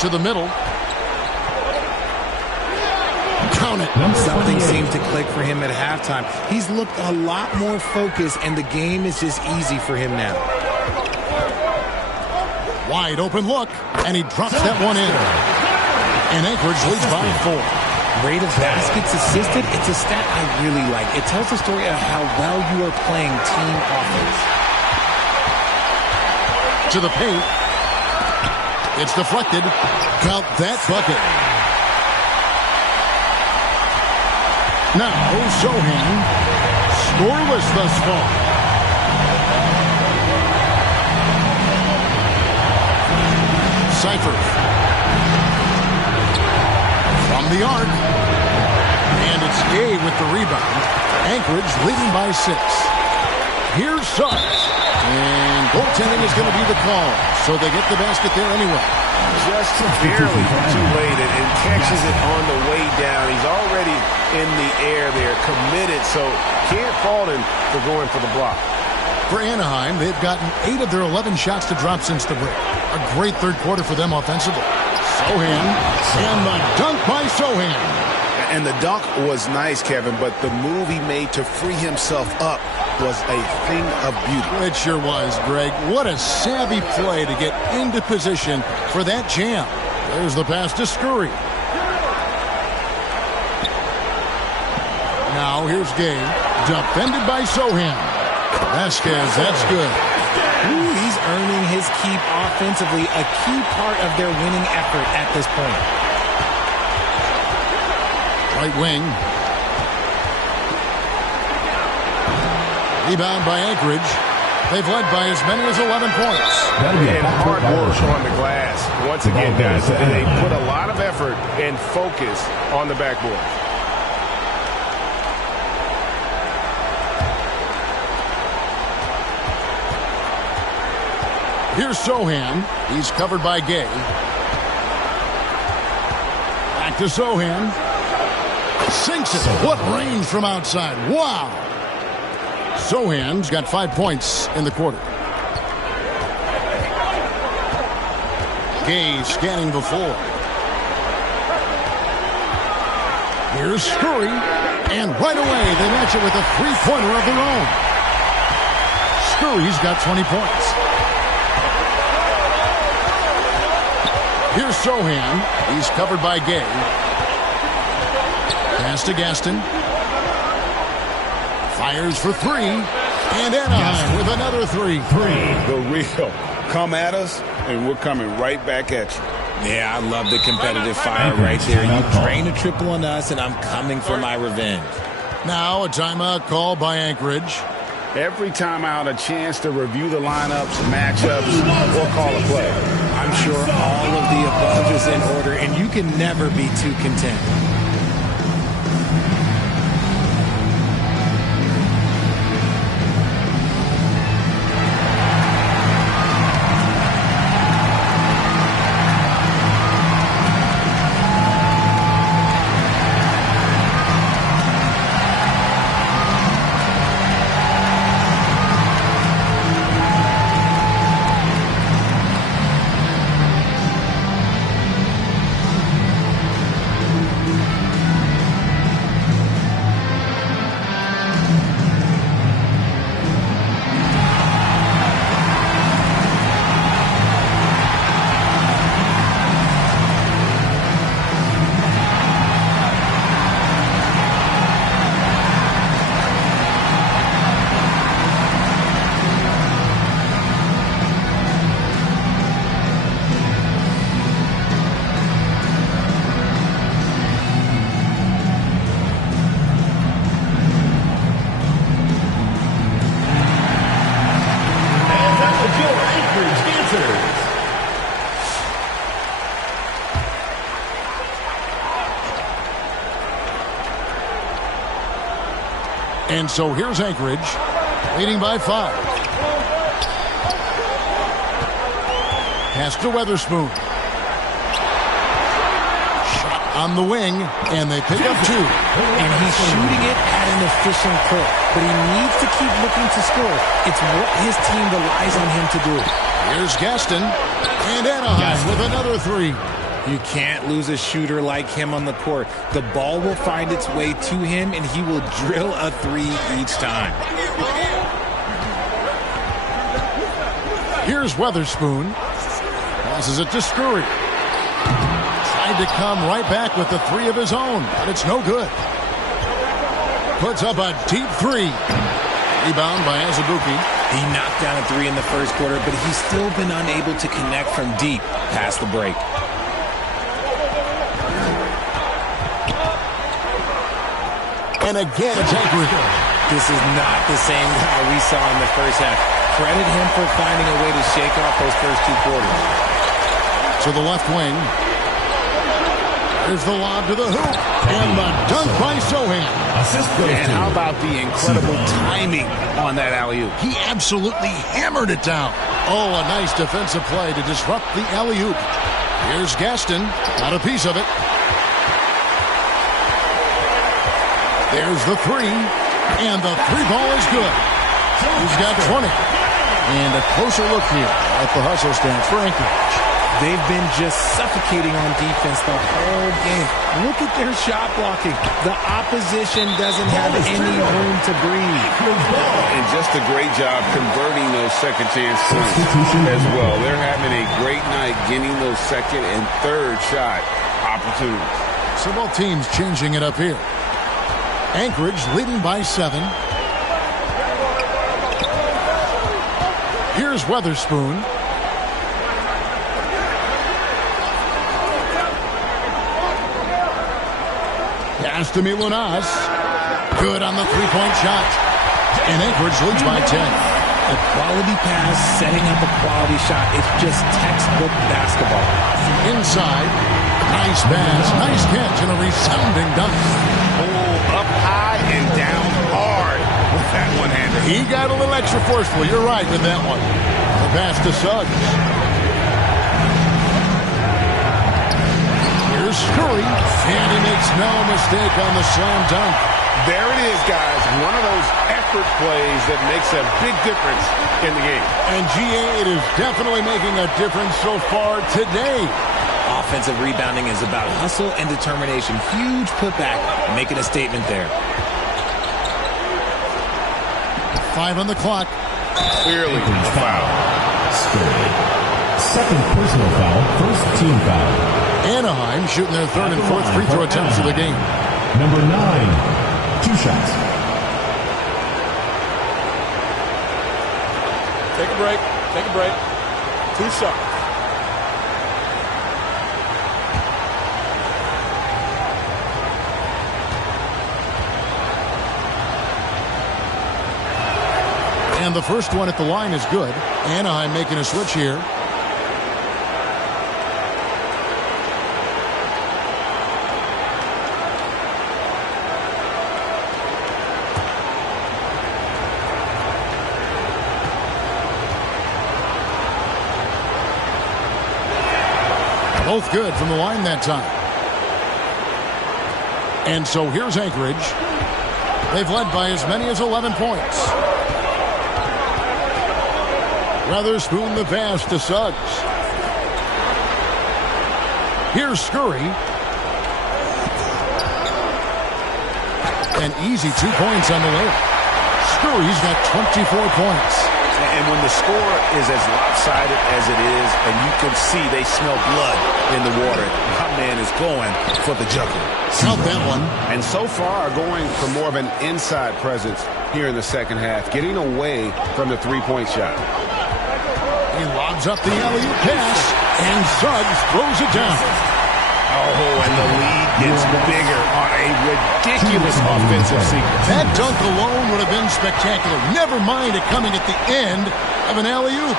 To the middle. Count it. Something seemed to click for him at halftime. He's looked a lot more focused, and the game is just easy for him now. Wide open look, and he drops that one in. And Anchorage leads by 4. Rate of baskets assisted, it's a stat I really like. It tells the story of how well you are playing team offense. To the paint. It's deflected. Count that bucket. Now, Sohan, scoreless thus far. Cypher. From the arc. And it's Gay with the rebound. Anchorage leading by 6. Here's Suggs. And goaltending is going to be the call. So they get the basket there anyway. Just barely too late and catches it on the way down. He's already in the air there, committed, so can't fault him for going for the block. For Anaheim, they've gotten 8 of their 11 shots to drop since the break. A great third quarter for them offensively. Sohan, and the dunk by Sohan. And the dunk was nice, Kevin, but the move he made to free himself up was a thing of beauty. It sure was, Greg. What a savvy play to get into position for that jam. There's the pass to Scurry. Now here's Gay, defended by Sohan. Vasquez, that's good. Ooh, he's earning his keep offensively, a key part of their winning effort at this point. Right wing. Rebound by Anchorage. They've led by as many as 11 points. And hard work on the glass. Once again, guys, they put a lot of effort and focus on the backboard. Here's Sohan. He's covered by Gay. Back to Sohan. Sinks it. What range from outside. Wow. Sohan's got 5 points in the quarter. Gay scanning the floor. Here's Scurry. And right away, they match it with a three-pointer of their own. Scurry's got 20 points. Here's Sohan. He's covered by Gay. Pass to Gaston. Fires for 3. And Anaheim with another 3. The real. Come at us, and we're coming right back at you. Yeah, I love the competitive fire right there. You drain a triple on us, and I'm coming for my revenge. Now a timeout call by Anchorage. Every timeout, a chance to review the lineups, matchups, or call a play. I'm sure all of the above is in order, and you can never be too content. And so here's Anchorage, leading by 5. Pass to Weatherspoon. Shot on the wing, and they pick up 2. And he's shooting it at an efficient clip, but he needs to keep looking to score. It's what his team relies on him to do. Here's Gaston, and Anaheim with another 3. You can't lose a shooter like him on the court. The ball will find its way to him, and he will drill a 3 each time. Here's Weatherspoon. Passes it to Scurry. Tried to come right back with the 3 of his own, but it's no good. Puts up a deep 3. Rebound by Azubuike. He knocked down a 3 in the first quarter, but he's still been unable to connect from deep past the break. And again, it's Anchorage. This is not the same guy we saw in the first half. Credit him for finding a way to shake off those first 2 quarters. To the left wing. There's the lob to the hoop. And the dunk by Sohan. And how about the incredible timing on that alley-oop? He absolutely hammered it down. Oh, a nice defensive play to disrupt the alley-oop. Here's Gaston. Got a piece of it. There's the 3. And the 3 ball is good. He's got 20. And a closer look here at the hustle stance for Anchorage. They've been just suffocating on defense the whole game. Look at their shot blocking. The opposition doesn't have any room to breathe. And just a great job converting those second chance points as well. They're having a great night getting those second and third shot opportunities. So both teams changing it up here. Anchorage leading by 7. Here's Weatherspoon. Pass to Milunas. Good on the 3-point shot. And Anchorage leads by 10. A quality pass, setting up a quality shot. It's just textbook basketball. Inside. Nice pass. Nice catch and a resounding dunk. Oh, up high and down hard with that one-hander. He got a little extra forceful. You're right with that one. The pass to Suggs. Here's Scurry. And he makes no mistake on the slam dunk. There it is, guys. One of those effort plays that makes a big difference in the game. And GA, it is definitely making a difference so far today. Offensive rebounding is about hustle and determination. Huge putback, making a statement there. 5 on the clock. Clearly a foul. Second personal foul, first team foul. Anaheim shooting their 3rd and 4th free throw attempts of the game. Number 9, 2 shots. Take a break. Take a break. 2 shots. And the first one at the line is good. Anaheim making a switch here. Both good from the line that time. And so here's Anchorage. They've led by as many as 11 points. Weatherspoon the pass to Suggs. Here's Scurry. An easy 2 points on the layup. Scurry's got 24 points. And when the score is as lopsided as it is, and you can see they smell blood in the water, my man is going for the jugular. Count that one. And so far, going for more of an inside presence here in the second half, getting away from the 3-point shot. He lobs up the alley-oop pass, and Suggs throws it down. Oh, and the lead gets bigger on a ridiculous offensive sequence. That dunk alone would have been spectacular. Never mind it coming at the end of an alley-oop.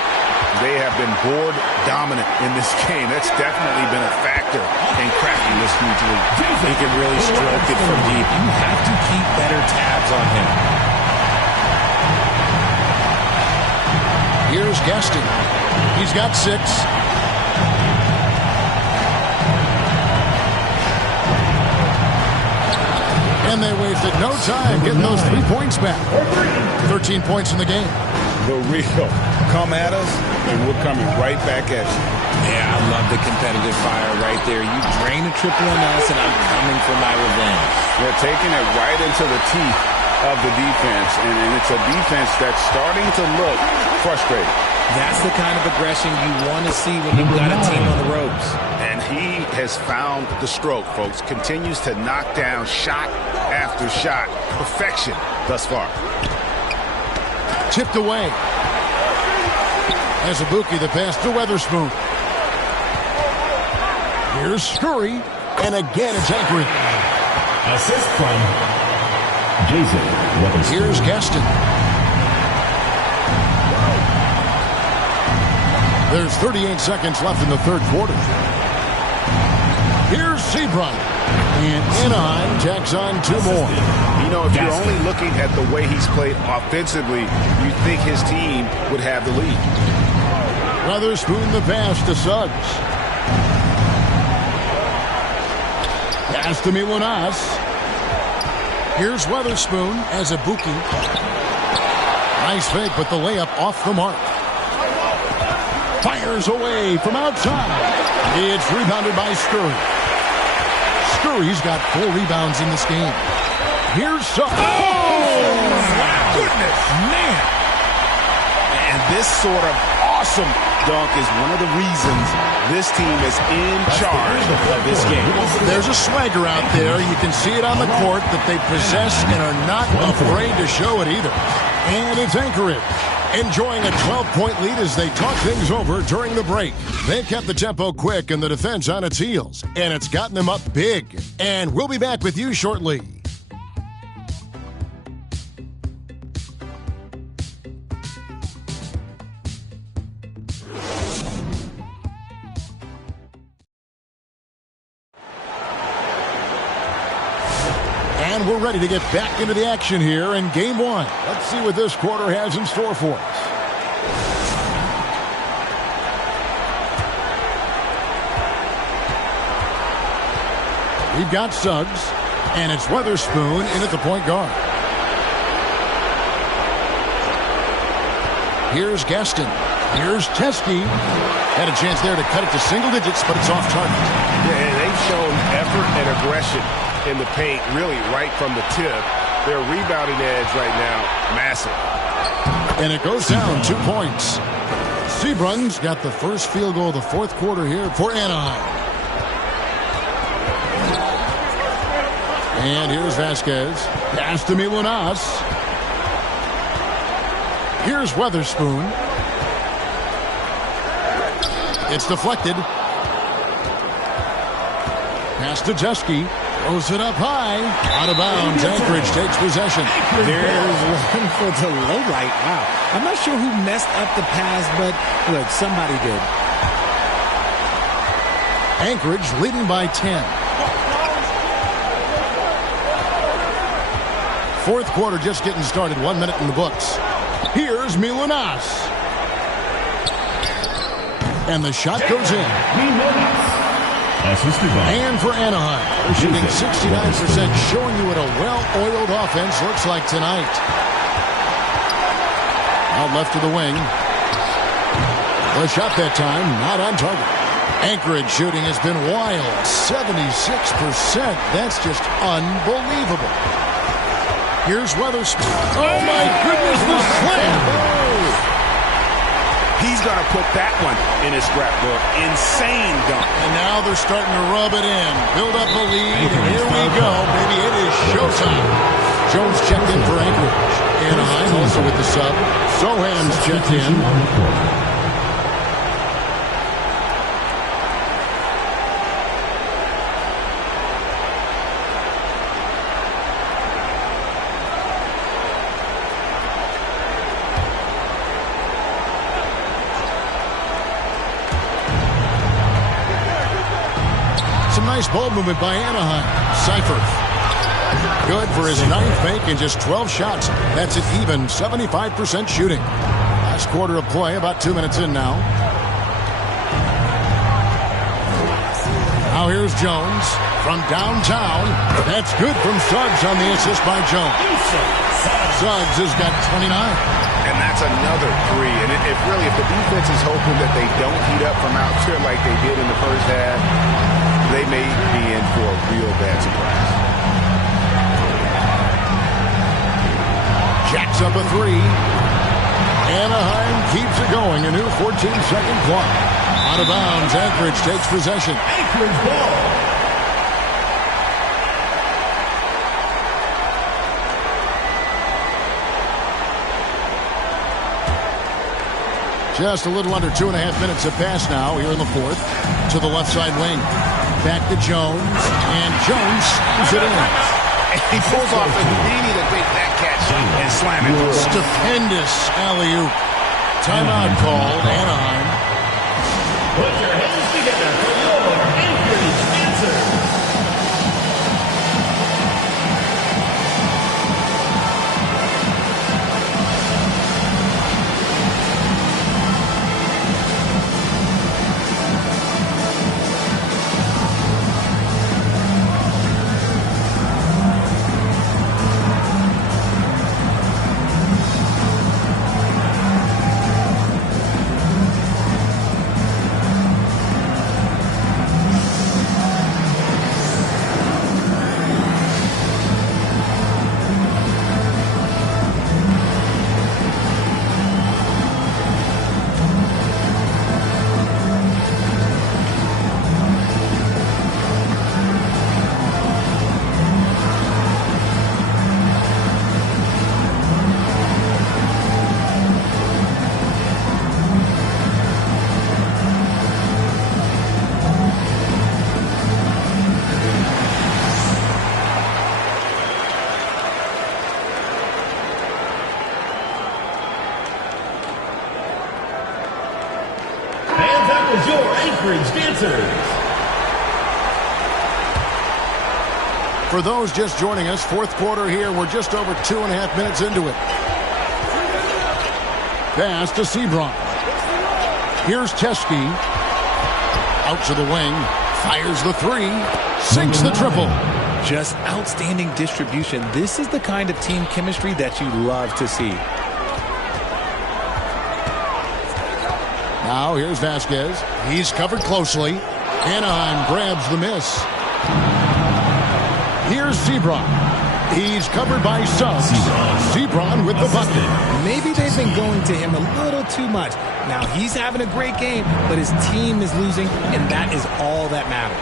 They have been board dominant in this game. That's definitely been a factor in cracking this huge lead. They can really stroke it from deep. You have to keep better tabs on him. Here's Gaston. He's got 6. And they wasted no time getting those 3 points back. 13 points in the game. The real come at us, and we're coming right back at you. Yeah, I love the competitive fire right there. You drain a triple on us, and I'm coming for my revenge. They're taking it right into the teeth of the defense, and it's a defense that's starting to look frustrated. That's the kind of aggression you want to see when you've got a team on the ropes. And he has found the stroke, folks. Continues to knock down shot after shot. Perfection thus far. Tipped away. As Ibuki, the pass to Weatherspoon. Here's Scurry, and again it's Anchorage. Assist from Jason Weatherspoon. Here's Gaston. There's 38 seconds left in the third quarter. Here's Sebron. And Anaheim tacks on 2 more. You know, if you're only looking at the way he's played offensively, you'd think his team would have the lead. Weatherspoon the pass to Suggs. Pass to Milanas. Here's Weatherspoon as Ibuki. Nice fake, but the layup off the mark. Fires away from outside. It's rebounded by Scurry. Scurry's got 4 rebounds in this game. Here's Suggs. Oh, my goodness, man. And this sort of awesome dunk is one of the reasons this team is in charge of this game. There's a swagger out there. You can see it on the court that they possess and are not afraid to show it either. And it's Anchorage enjoying a 12-point lead as they talk things over during the break. They've kept the tempo quick and the defense on its heels, and it's gotten them up big. And we'll be back with you shortly. And we're ready to get back into the action here in Game 1. Let's see what this quarter has in store for us. We've got Suggs, and it's Weatherspoon in at the point guard. Here's Gaston. Here's Teskey. Had a chance there to cut it to single digits, but it's off target. Yeah, they've shown effort and aggression in the paint, really right from the tip. Their rebounding edge right now, massive. And it goes down 2 points. Sebron's got the first field goal of the fourth quarter here for Anaheim. And here's Vasquez. Pass to Milanas. Here's Weatherspoon. It's deflected. Pass to Teskey. Throws it up high. Out of bounds. Anchorage takes possession. There's one for the low light. Wow. I'm not sure who messed up the pass, but look, somebody did. Anchorage leading by 10. Fourth quarter just getting started. 1 minute in the books. Here's Milanas. And the shot goes in. And for Anaheim, they're shooting 69%, showing you what a well-oiled offense looks like tonight. Out left to the wing. The shot that time, not on target. Anchorage shooting has been wild, 76%. That's just unbelievable. Here's Weatherspoon. Oh, my goodness, the slam. He's going to put that one in his scrapbook. Insane dunk. And now they're starting to rub it in. Build up a lead, and here we go. Maybe it is showtime. Jones checked in for Anchorage. Anaheim also with the sub. Sohan's checked in. Nice ball movement by Anaheim. Seifert. Good for his 9th make and just 12 shots. That's an even 75% shooting. Last quarter of play, about 2 minutes in now. Now here's Jones. from downtown. That's good from Suggs on the assist by Jones. Suggs has got 29. And that's another three. And if the defense is hoping that they don't heat up from out there like they did in the first half, they may be in for a real bad surprise. Jacks up a three. Anaheim keeps it going. A new 14-second clock. Out of bounds. Anchorage takes possession. Anchorage ball. Just a little under 2.5 minutes have passed now here in the fourth. To the left side wing. Back to Jones. And Jones slams it in. He pulls off the meaning to make that catch and slam it through. Stupendous alley-oop. Timeout called. Anaheim. Put your hands together for your Anchorage answer. For those just joining us, fourth quarter here. We're just over 2.5 minutes into it. Pass to Sebron. Here's Teske. Out to the wing. Fires the three. Sinks the triple. Just outstanding distribution. This is the kind of team chemistry that you love to see. Now here's Vasquez. He's covered closely. Anaheim grabs the miss. Here's Sebron. He's covered by Suggs. Sebron with the bucket. Maybe they've been going to him a little too much. Now he's having a great game, but his team is losing, and that is all that matters.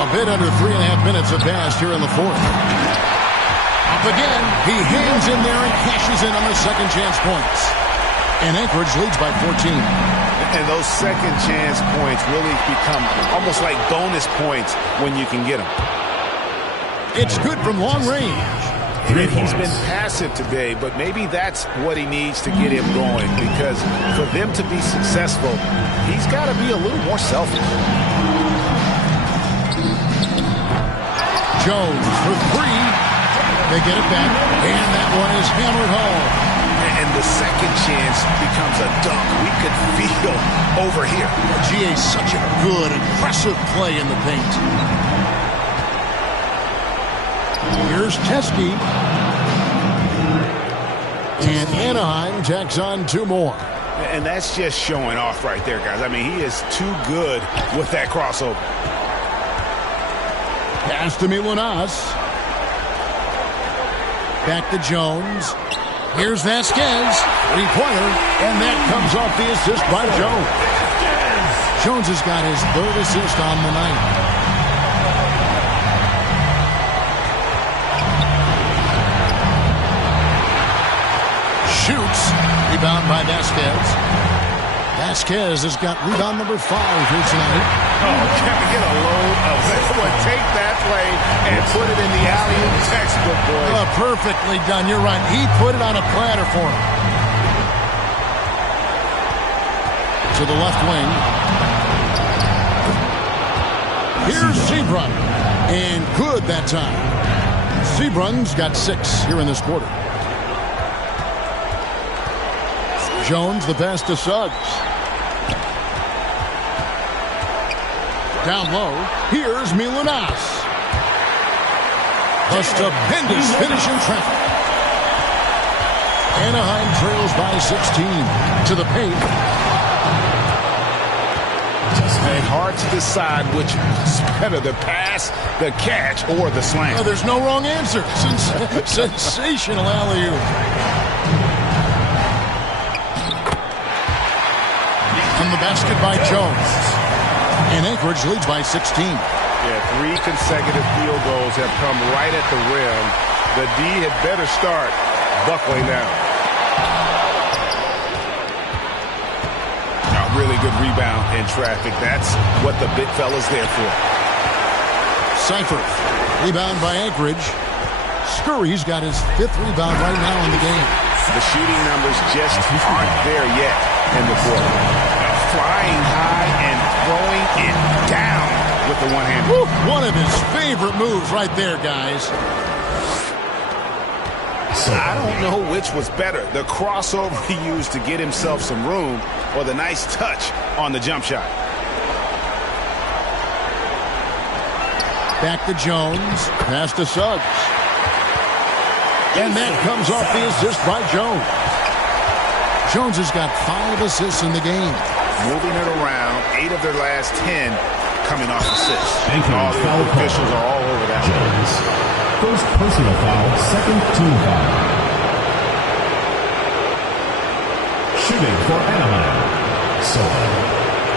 A bit under 3.5 minutes have passed here in the fourth. Up again. He hangs in there and cashes in on the second chance points. And Anchorage leads by 14. And those second chance points really become almost like bonus points when you can get them. It's good from long range. And he's been passive today, but maybe that's what he needs to get him going, because for them to be successful, he's got to be a little more selfish. Jones for three. They get it back, and that one is hammered home. And the second chance becomes a dunk. We could feel over here. GA's such a good, aggressive play in the paint. Here's Teske. And Anaheim tacks on two more. And that's just showing off right there, guys. I mean, he is too good with that crossover. Pass to Milanas. Back to Jones. Here's Vasquez. Three-pointer. And that comes off the assist by Jones. Jones has got his third assist on the night. Shoots. Rebound by Vasquez. Vasquez has got rebound number 5 here tonight. Oh, can we get a load of that? Take that play and put it in the alley-oop textbook, boy. Perfectly done. You're right. He put it on a platter for him. To the left wing. Here's Sebron. And good that time. Sebron's got 6 here in this quarter. Jones, the pass to Suggs. Down low, here's Milunas. A stupendous finish in traffic. Anaheim trails by 16 to the paint. And hard to decide which is better, the pass, the catch, or the slam. There's no wrong answer. Sensational alley-oop. From the basket by Jones. And Anchorage leads by 16. Yeah, 3 consecutive field goals have come right at the rim. The D had better start buckling down. Really good rebound in traffic. That's what the big fella's there for. Seifert, rebound by Anchorage. Scurry's got his 5th rebound right now in the game. The shooting numbers just aren't there yet in the quarter. Flying high and throwing it down with the one-hand. One of his favorite moves right there, guys. I don't know which was better, the crossover he used to get himself some room or the nice touch on the jump shot. Back to Jones, pass to Suggs. And that comes off the assist by Jones. Jones has got 5 assists in the game. Moving it around, 8 of their last 10 coming off assists. All the officials are all over that. Jones. First personal foul, second team foul. Shooting for Anaheim. Silva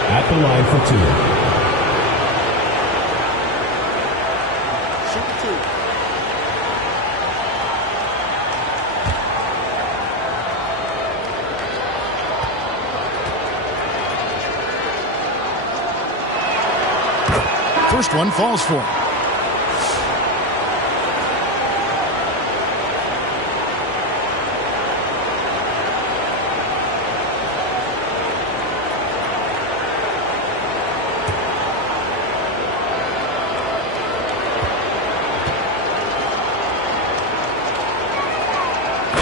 at the line for 2. Shoot 2. First one falls for him.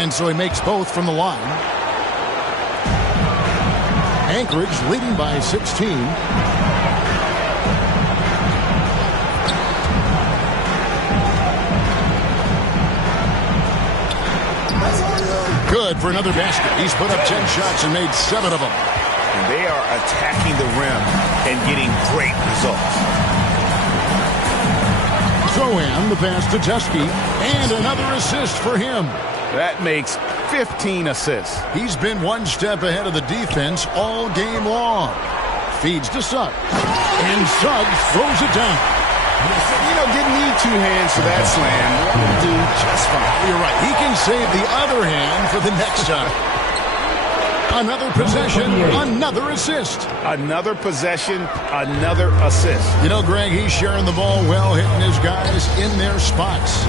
And so he makes both from the line. Anchorage leading by 16. Good for another basket. He's put up 10 shots and made 7 of them. And they are attacking the rim and getting great results. Zohan, the pass to Teskey, and another assist for him. That makes 15 assists. He's been one step ahead of the defense all game long. Feeds to Suggs. And Suggs throws it down. You know, didn't need 2 hands for that slam. One do just fine. You're right. He can save the other hand for the next time. Another possession, another assist. Another possession, another assist. You know, Greg, he's sharing the ball well, hitting his guys in their spots.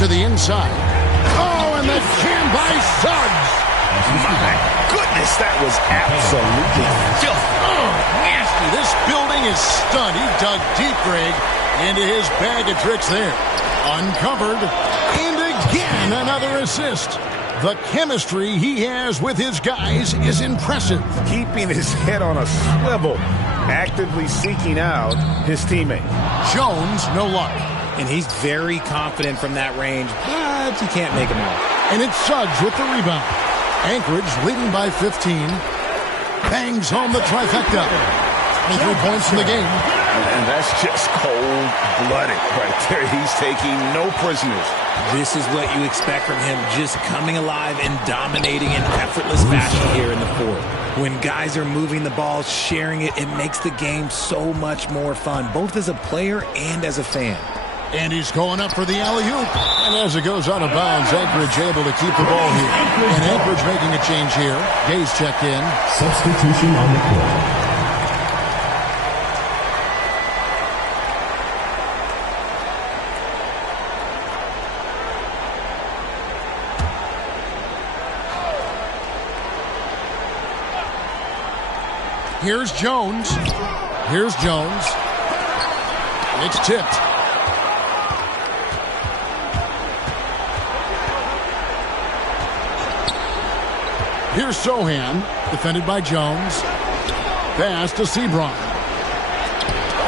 To the inside. Oh, and the jam by Suggs. My goodness, that was absolutely filthy. Oh, nasty. This building is stunned. He dug deep, Greg, into his bag of tricks there. Uncovered. And again, another assist. The chemistry he has with his guys is impressive. Keeping his head on a swivel, actively seeking out his teammate. Jones, no luck. And he's very confident from that range, but he can't make him out. And it's Suggs with the rebound. Anchorage leading by 15. Bangs home the trifecta. 23 points in the game. And that's just cold-blooded right there. He's taking no prisoners. This is what you expect from him, just coming alive and dominating in effortless fashion here in the fourth. When guys are moving the ball, sharing it, it makes the game so much more fun, both as a player and as a fan. And he's going up for the alley-oop. And as it goes out of bounds, Anchorage able to keep the ball here. And Anchorage making a change here. Gaze checked in. Substitution on the court. Here's Jones. Here's Jones. It's tipped. Here's Sohan, defended by Jones. Pass to Sebron.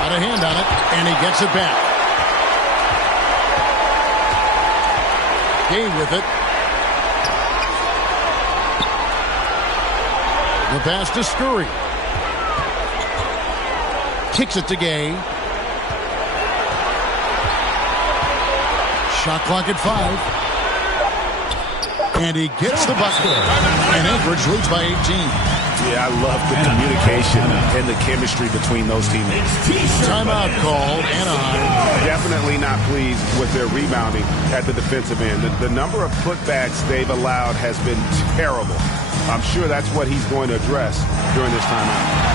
Got a hand on it, and he gets it back. Gay with it. The pass to Scurry. Kicks it to Gay. Shot clock at 5. And he gets the bucket. And Anchorage leads by 18. Yeah, I love the communication and the chemistry between those teammates. Timeout called. Anaheim. Definitely not pleased with their rebounding at the defensive end. The number of putbacks they've allowed has been terrible. I'm sure that's what he's going to address during this timeout.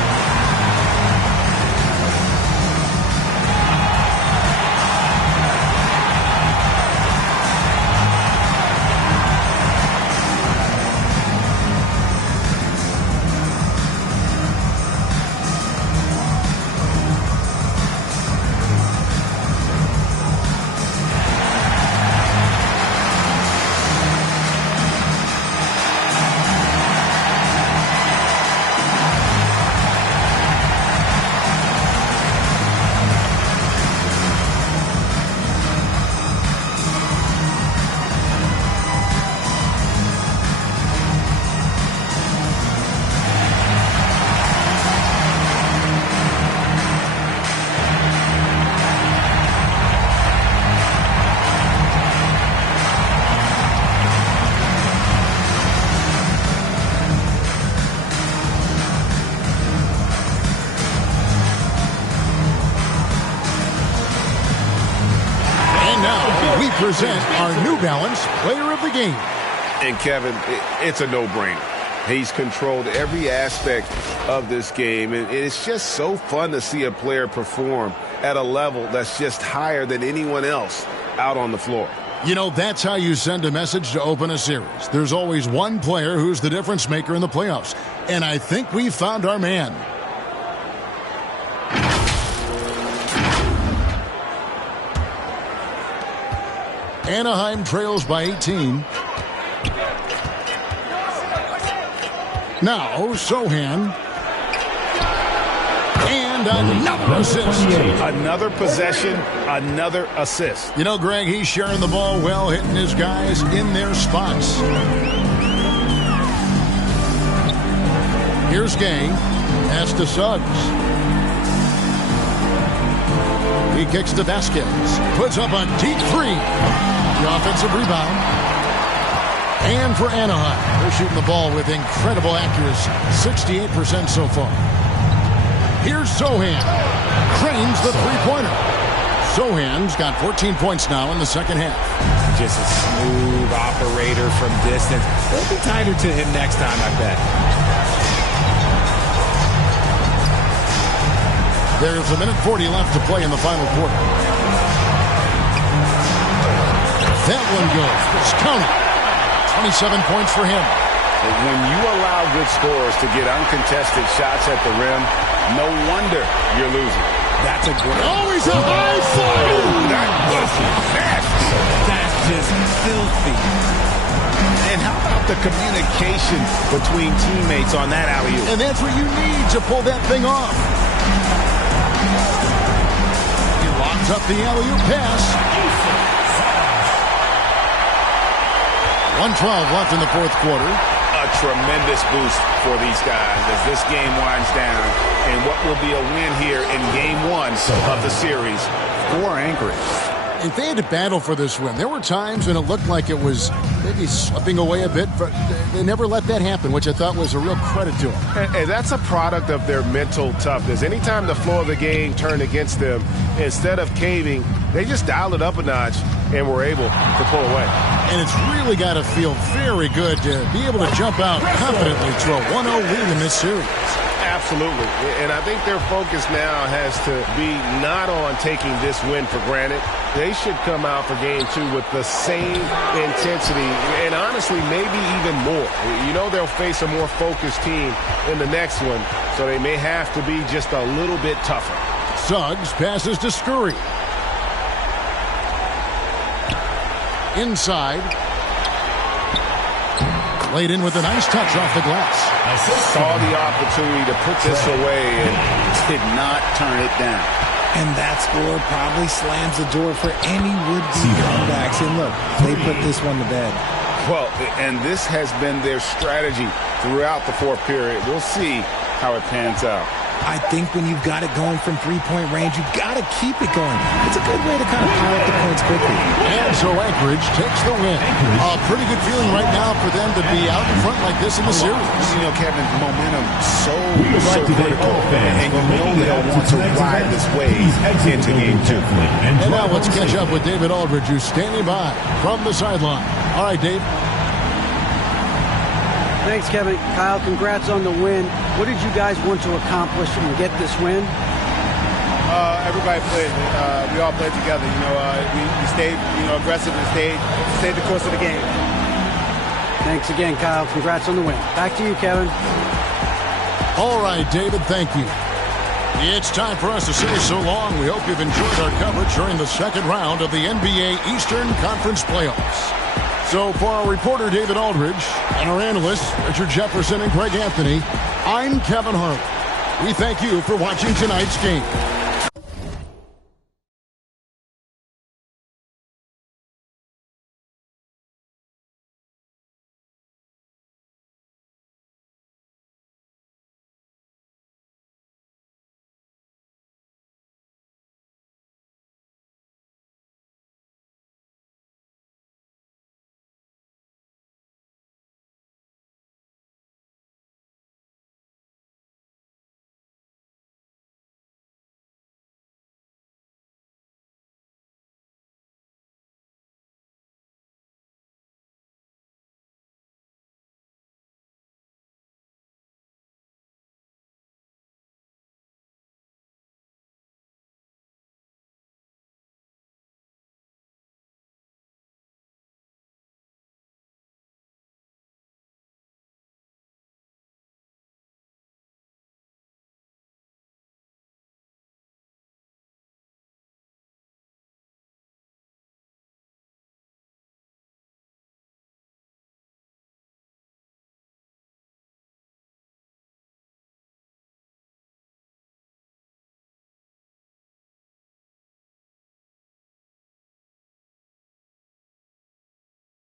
Present our New Balance Player of the Game. And Kevin, it's a no-brainer. He's controlled every aspect of this game, and it's just so fun to see a player perform at a level that's just higher than anyone else out on the floor. You know, that's how you send a message to open a series. There's always one player who's the difference maker in the playoffs, and I think we found our man. Anaheim trails by 18. Now, Sohan. And another assist. Another possession, another assist. You know, Greg, he's sharing the ball well, hitting his guys in their spots. Here's Gay. Pass to Suggs. He kicks to Vasquez. Puts up a deep three. The offensive rebound. And for Anaheim, they're shooting the ball with incredible accuracy. 68% so far. Here's Sohan. Cranes the three-pointer. Sohan's got 14 points now in the second half. Just a smooth operator from distance. They'll be tighter to him next time, I bet. There's a minute 40 left to play in the final quarter. That one goes. Counting. 27 points for him. When you allow good scorers to get uncontested shots at the rim, no wonder you're losing. That's a great... Oh, he's a high flyer! That was nasty. That's just filthy. And how about the communication between teammates on that alley-oop? And that's what you need to pull that thing off. He locks up the alley-oop pass. 1:12 left in the fourth quarter. A tremendous boost for these guys as this game winds down. And what will be a win here in game one of the series for Anchorage. If they had to battle for this win, there were times when it looked like it was maybe slipping away a bit, but they never let that happen, which I thought was a real credit to them. And that's a product of their mental toughness. Anytime the flow of the game turned against them, instead of caving, they just dialed it up a notch and were able to pull away. And it's really got to feel very good to be able to jump out confidently to a 1-0 lead in this series. Absolutely. And I think their focus now has to be not on taking this win for granted. They should come out for game two with the same intensity and honestly maybe even more. You know they'll face a more focused team in the next one, so they may have to be just a little bit tougher. Suggs passes to Scurry. Inside. Laid in with a nice touch off the glass. Saw the opportunity to put this away and did not turn it down. And that score probably slams the door for any would-be comebacks. And look, they put this one to bed. Well, and this has been their strategy throughout the fourth period. We'll see how it pans out. I think when you've got it going from three-point range, you've got to keep it going. It's a good way to kind of pile up the points quickly. And so Anchorage takes the win. A pretty good feeling right now for them to be out in front like this in the series. You know, Kevin, momentum so critical. And you know they'll want to ride this wave into game 2. And now let's catch up with David Aldridge, who's standing by from the sideline. All right, Dave. Thanks, Kevin. Kyle, congrats on the win. What did you guys want to accomplish and get this win? Everybody played. We all played together. You know, we stayed, aggressive and stayed the course of the game. Thanks again, Kyle. Congrats on the win. Back to you, Kevin. All right, David, thank you. It's time for us to say so long. We hope you've enjoyed our coverage during the second round of the NBA Eastern Conference Playoffs. So for our reporter, David Aldridge, and our analysts, Richard Jefferson and Greg Anthony, I'm Kevin Harlan. We thank you for watching tonight's game.